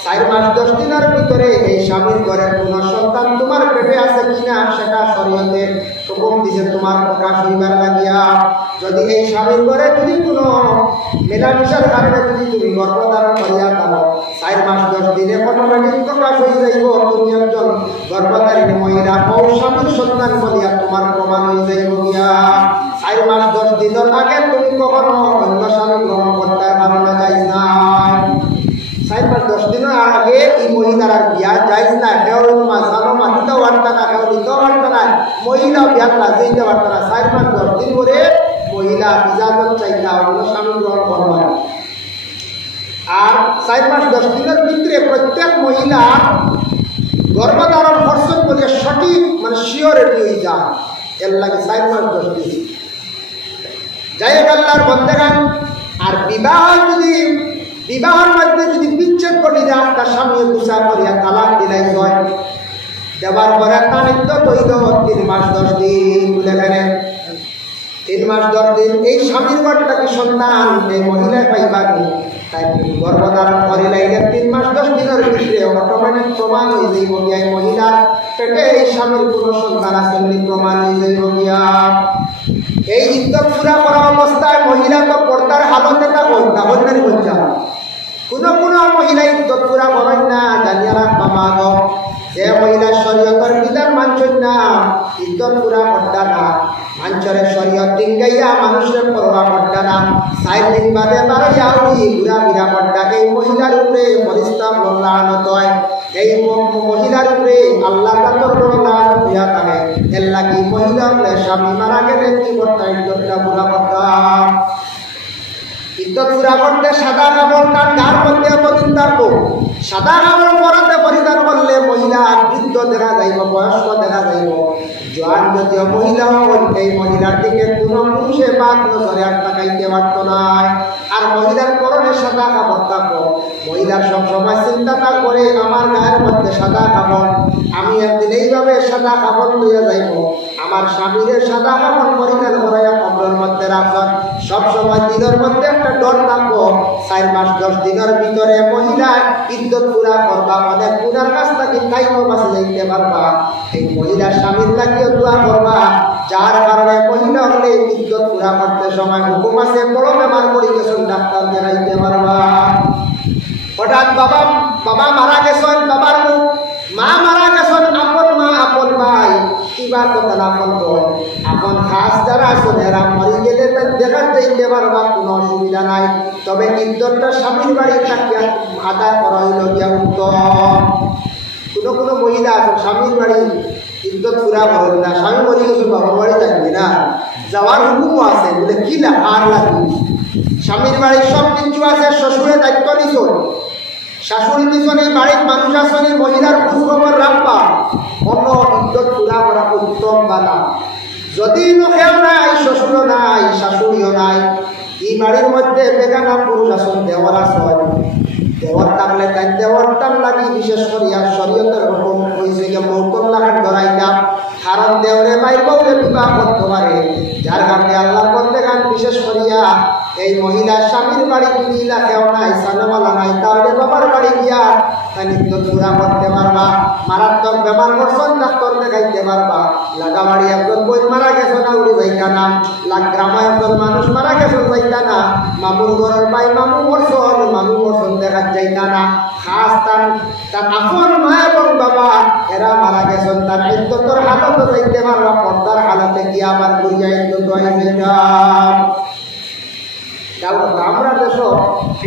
4 মাস 10 দিনের ভিতরে এই স্বামীর ঘরের কোন সন্তান তোমার পেটে আছে কিনা সেটা শরীয়তে হুকুম দিছে তোমার প্রকাশ হইবার লাগিয়া। যদি এই স্বামীর ঘরে যদি কোনো মেলামেশার কারণে যদি তুমি গর্ভধারণ করিয়া থাকো 4 মাস 10 দিনে অটোমেটিক প্রকাশ হয়ে যাইব তুমি একজন গর্ভধারিণী মহিলা ও স্বামীর সন্তান বলিয়া তোমার প্রমাণ হয়ে যাইব গিয়া। 4 মাস 10 দিনের আগে তুমি কখনো অন্য স্বামী গ্রহণ করতে পারো না, যাইজ নাই। 4 মাস 10 দিনের আগে এই মহিলার আর বিয়া যাইজ না, কেউ মাঝানো মাটিতেও পারত না, কেউ নিতেও পারত না, মহিলা বিয়ার রাজি হইতে পারত না। 4 মাস 10 দিন করে মহিলা ইজাজত চাইতা অন্য স্বামী গ্রহণ করবা। আর 4 মাস 10 দিনের ভিতরে প্রত্যেক মহিলা গর্ভধারণ করছেন বলে সঠিক মানে শিওরিটি হয়ে যায়, এর লাগে 4 মাস 10 দিন যাই আল্লাহর বন্দেগান। আর বিবাহের মধ্যে যদি বিচ্ছেদ করে যায় তার স্বামী গুছা করিয়া তালাক দিলাই হয়, দেওয়ার পরে তার ইদ্যত হইল 3 মাস 10 দিন বলে গেলেন। 3 মাস 10 দিন এই স্বামীর ঘরটাকে সন্তান এই মহিলায় পাইবানি তাই গর্ভধারণ করে লাইলে 3 মাস 10 দিনের ভিতরে অটোমেটিক প্রমাণ হয়ে যাইব গিয়া এই মহিলার পেটে এই স্বামীর কোনো সন্তান আছে প্রমাণ হয়ে যাইব গিয়া। এই ইদ্যত পুরা করা অবস্থায় মহিলা তো পর্দার হালতে থাকুন তাহলে বলছা কোনো মহিলা ইদ্যত পুরা করেন না জানিয়া রাখবা মাগ যে মহিলা শরীয়তের বিধান মানছেন না ইদ্যত পুরা করতা না মানুষের শরীয়ত ডিঙ্গাইয়া মানুষের পরোয়া করতা না 4 দিন বাদে বাড়াইয়া উঠি ঘুরা ফিরা করতা এই মহিলার উপরে পরিস্তাব লানত হয় এই মহিলার উপরে আল্লাহ তাআলার লানত হইয়া থাকে এর লাগি মহিলা বলে স্বামী মারা গেলে কি করতা ইদ্যতটা পুরা করতা। ইদ্যত পুরা করতে সাদা কাপড় তার গার মধ্যে প্রতিদিন থাকবো সাদা কাপড় পরাতে পরিধান করলে মহিলা বৃদ্ধ দেখা যাইব বয়স্ক দেখা যাইব জোয়ান জাতীয় মহিলা এই মহিলার দিকে কোনো পুরুষে বাদ নজরে আর তাকাইতে পারত নাই। আর মহিলার পরনে সাদা কাপড় থাকবো মহিলার সবসময় চিন্তাটা করে আমার গায়ের মধ্যে সাদা কাপড় আমি একদিন এইভাবে সাদা কাপড় লইয়া যাইব আমার স্বামীর সাদা কাপড় পরিধান করাইয়া কবরের মধ্যে রাখবেন সবসময় দিনের মধ্যে একটা ডর থাকবো 4 মাস 10 দিনের ভিতরে মহিলা ইদ্যত পুরা করবা অনেক পুরার কাছ থেকে টাইম বাঁচে যাইতে পারবা। এই মহিলার স্বামীর লাগিয়ে দোয়া করবা যার কারণে মহিলা হলে ইদ্যত পুরা করতে সময় হুকুম আছে বড় বেমার করে গেছেন ডাক্তার দেখাইতে পারবা। হঠাৎ বাবা মারা গেছেন বাবার মুখ মা মারা গেছেন আপন মা আপন ভাই কিবা কথা না বলতো আপন খাস যারা আছেন এরা মরে গেলে তার দেখা যাইতে পারবা কোনো অসুবিধা নাই তবে ইদ্যতটা স্বামীর বাড়ি থাকিয়া আদায় করা হইল গিয়া উত্তম। কোনো মহিলা আছে স্বামীর বাড়ি ইদ্যত পুরা করেন না স্বামী মরে গেছে বাবার বাড়ি থাকবি না যাওয়ার হুকুমও আছে বলে কি না আর লাগবে স্বামীর বাড়ির সব কিছু আছে শ্বশুরের দায়িত্ব নিছ শাশুড়ি পিছনে বাড়ির মানুষ আসনে মহিলার খোঁজখবর রাখবা অন্য ইদ্যত পুরা করা উত্তম বাধা। যদি মুখেও নাই শ্বশুরও নাই শাশুড়িও নাই এই বাড়ির মধ্যে বেগানা পুরুষ আসন দেওয়ার আসন দেওয়ার থাকলে তাই দেওয়ার টান লাগি বিশেষ করিয়া শরীয়তের হুকুম হয়েছে যে মৌতম লাগান ধরাইটা কারণ দেওরে মাই বউরে বিবাহ করতে পারে যার কারণে আল্লাহ করতে গান বিশেষ করিয়া এই মহিলা স্বামীর বাড়ি মহিলা কেউ নাই সানামালা নাই তাহলে বাবার বাড়ি গিয়া তাই ইদ্যত পুরা করতে পারবা। মারাত্মক বেমার করছেন ডাক্তার দেখাইতে পারবা। লাগা বাড়ি একজন বই মারা গেছে না উড়ি যাইতা না গ্রামে একজন মানুষ মারা গেছে যাইতা না মামুর ঘরের ভাই মামু মরছন দেখা যাইতা না খাস তার আপন মা এবং বাবা এরা মারা গেছেন তার ইদ্যতর হালত যাইতে পারবা পর্দার হালতে গিয়া আবার বুঝা ইদ্যত আমরা দেশ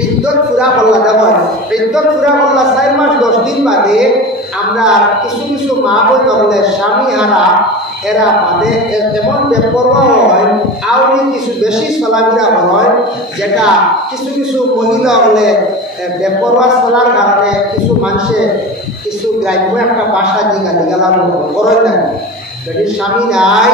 ইদ্যত পুরা করলা যেমন ইদ্যত পুরা করলা 4 মাস 10 দিন বাদে আমরা কিছু মা বোন হলে স্বামী হারা এরা বাদে এমন বেপরোয়া হয় আউরি কিছু বেশি চলাফেরা হয় যেটা কিছু মহিলা হলে বেপরোয়া চলার কারণে কিছু মানুষে কিছু গ্রাম্য একটা বাসা দিগালাম করেন না যদি স্বামী নাই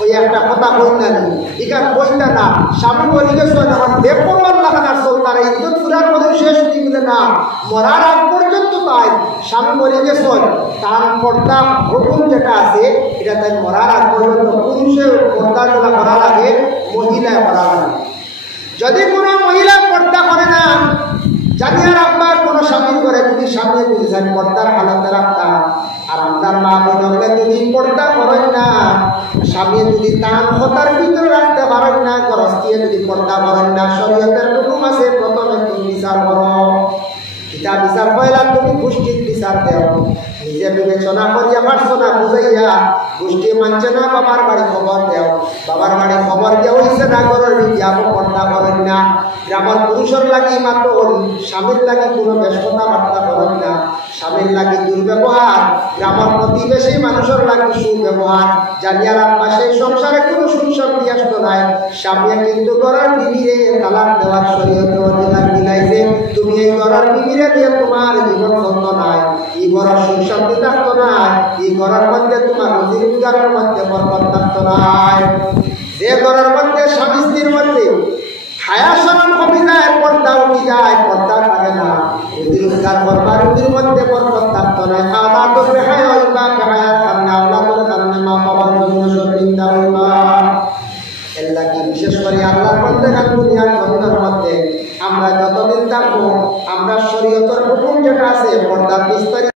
ওই একটা কথা কইতা নি এখান কইতা না স্বামী বলি গেছো এখন বেপরোয়ার লাগানোর চলতার ইদ্যত পুরার মধ্যে শেষ দিকে না মরার আগ পর্যন্ত তাই স্বামী বলি গেছো তার পর্দা হুকুম যেটা আছে এটা তাই মরার আগ পর্যন্ত পুরুষের পর্দা যেটা করা লাগে মহিলায় করা লাগে। যদি কোনো মহিলা পর্দা করে না জানিয়ে রাখবার কোনো স্বামী করে যদি স্বামী বুঝেছেন পর্দার হালতে রাখতা আর আপনার মা বোন হলে যদি পর্দা করেন না স্বামী যদি তার কথার ভিতরে রাখতে পারেন না খরচ দিয়ে যদি পর্দা করেন না শরীয়তের হুকুম আছে প্রথমে তুমি বিচার করো কিতা বিচার কইলা তুমি গোষ্ঠীর বিচার দেও নিজে বিবেচনা করিয়া পারছো না বুঝাইয়া গোষ্ঠী মানছে না বাবার বাড়ি খবর দেও বাবার বাড়ি খবর দেওয়া হয়েছে না করার বিজ্ঞাপ পর্দা করেন না গ্রামের পুরুষের লাগি মাত্র স্বামীর লাগি কোনো ব্যস্ততা বার্তা করেন না স্বামীর লাগি দুর্ব্যবহার গ্রামের প্রতিবেশী মানুষের লাগি সুব্যবহার জানিয়ার পাশে সংসারে কোনো সুশান্তি আসতো নাই স্বামী কিন্তু গড়ার বিবিরে তালাক দেওয়ার শরীয়তে অধিকার দিলাইছে তুমি এই গড়ার বিবিরে দিয়ে তোমার জীবন বন্ধ নাই এই গড়ার সুশান্তি থাকতো নাই এই গড়ার মধ্যে তোমার রোজগারের মধ্যে বরকত থাকতো নাই যে গড়ার মধ্যে স্বামী স্ত্রীর মধ্যে হায়া শরম কমে যায় পর্দা উঠে যায় পর্দা থাকে না রোজগার করবার রুজির মধ্যে বরকত থাকতো না খাওয়া তো রেহাই হইবা হায়াত কারণে আওলাদের কারণে মা বাবার জন্য সব চিন্তা হইবা এর লাগি বিশেষ করে আল্লাহর বান্দাগান দুনিয়ার জমিনের মধ্যে আমরা যতদিন থাকবো আমরা শরীয়তের হুকুম যেটা আছে পর্দার বিস্তারিত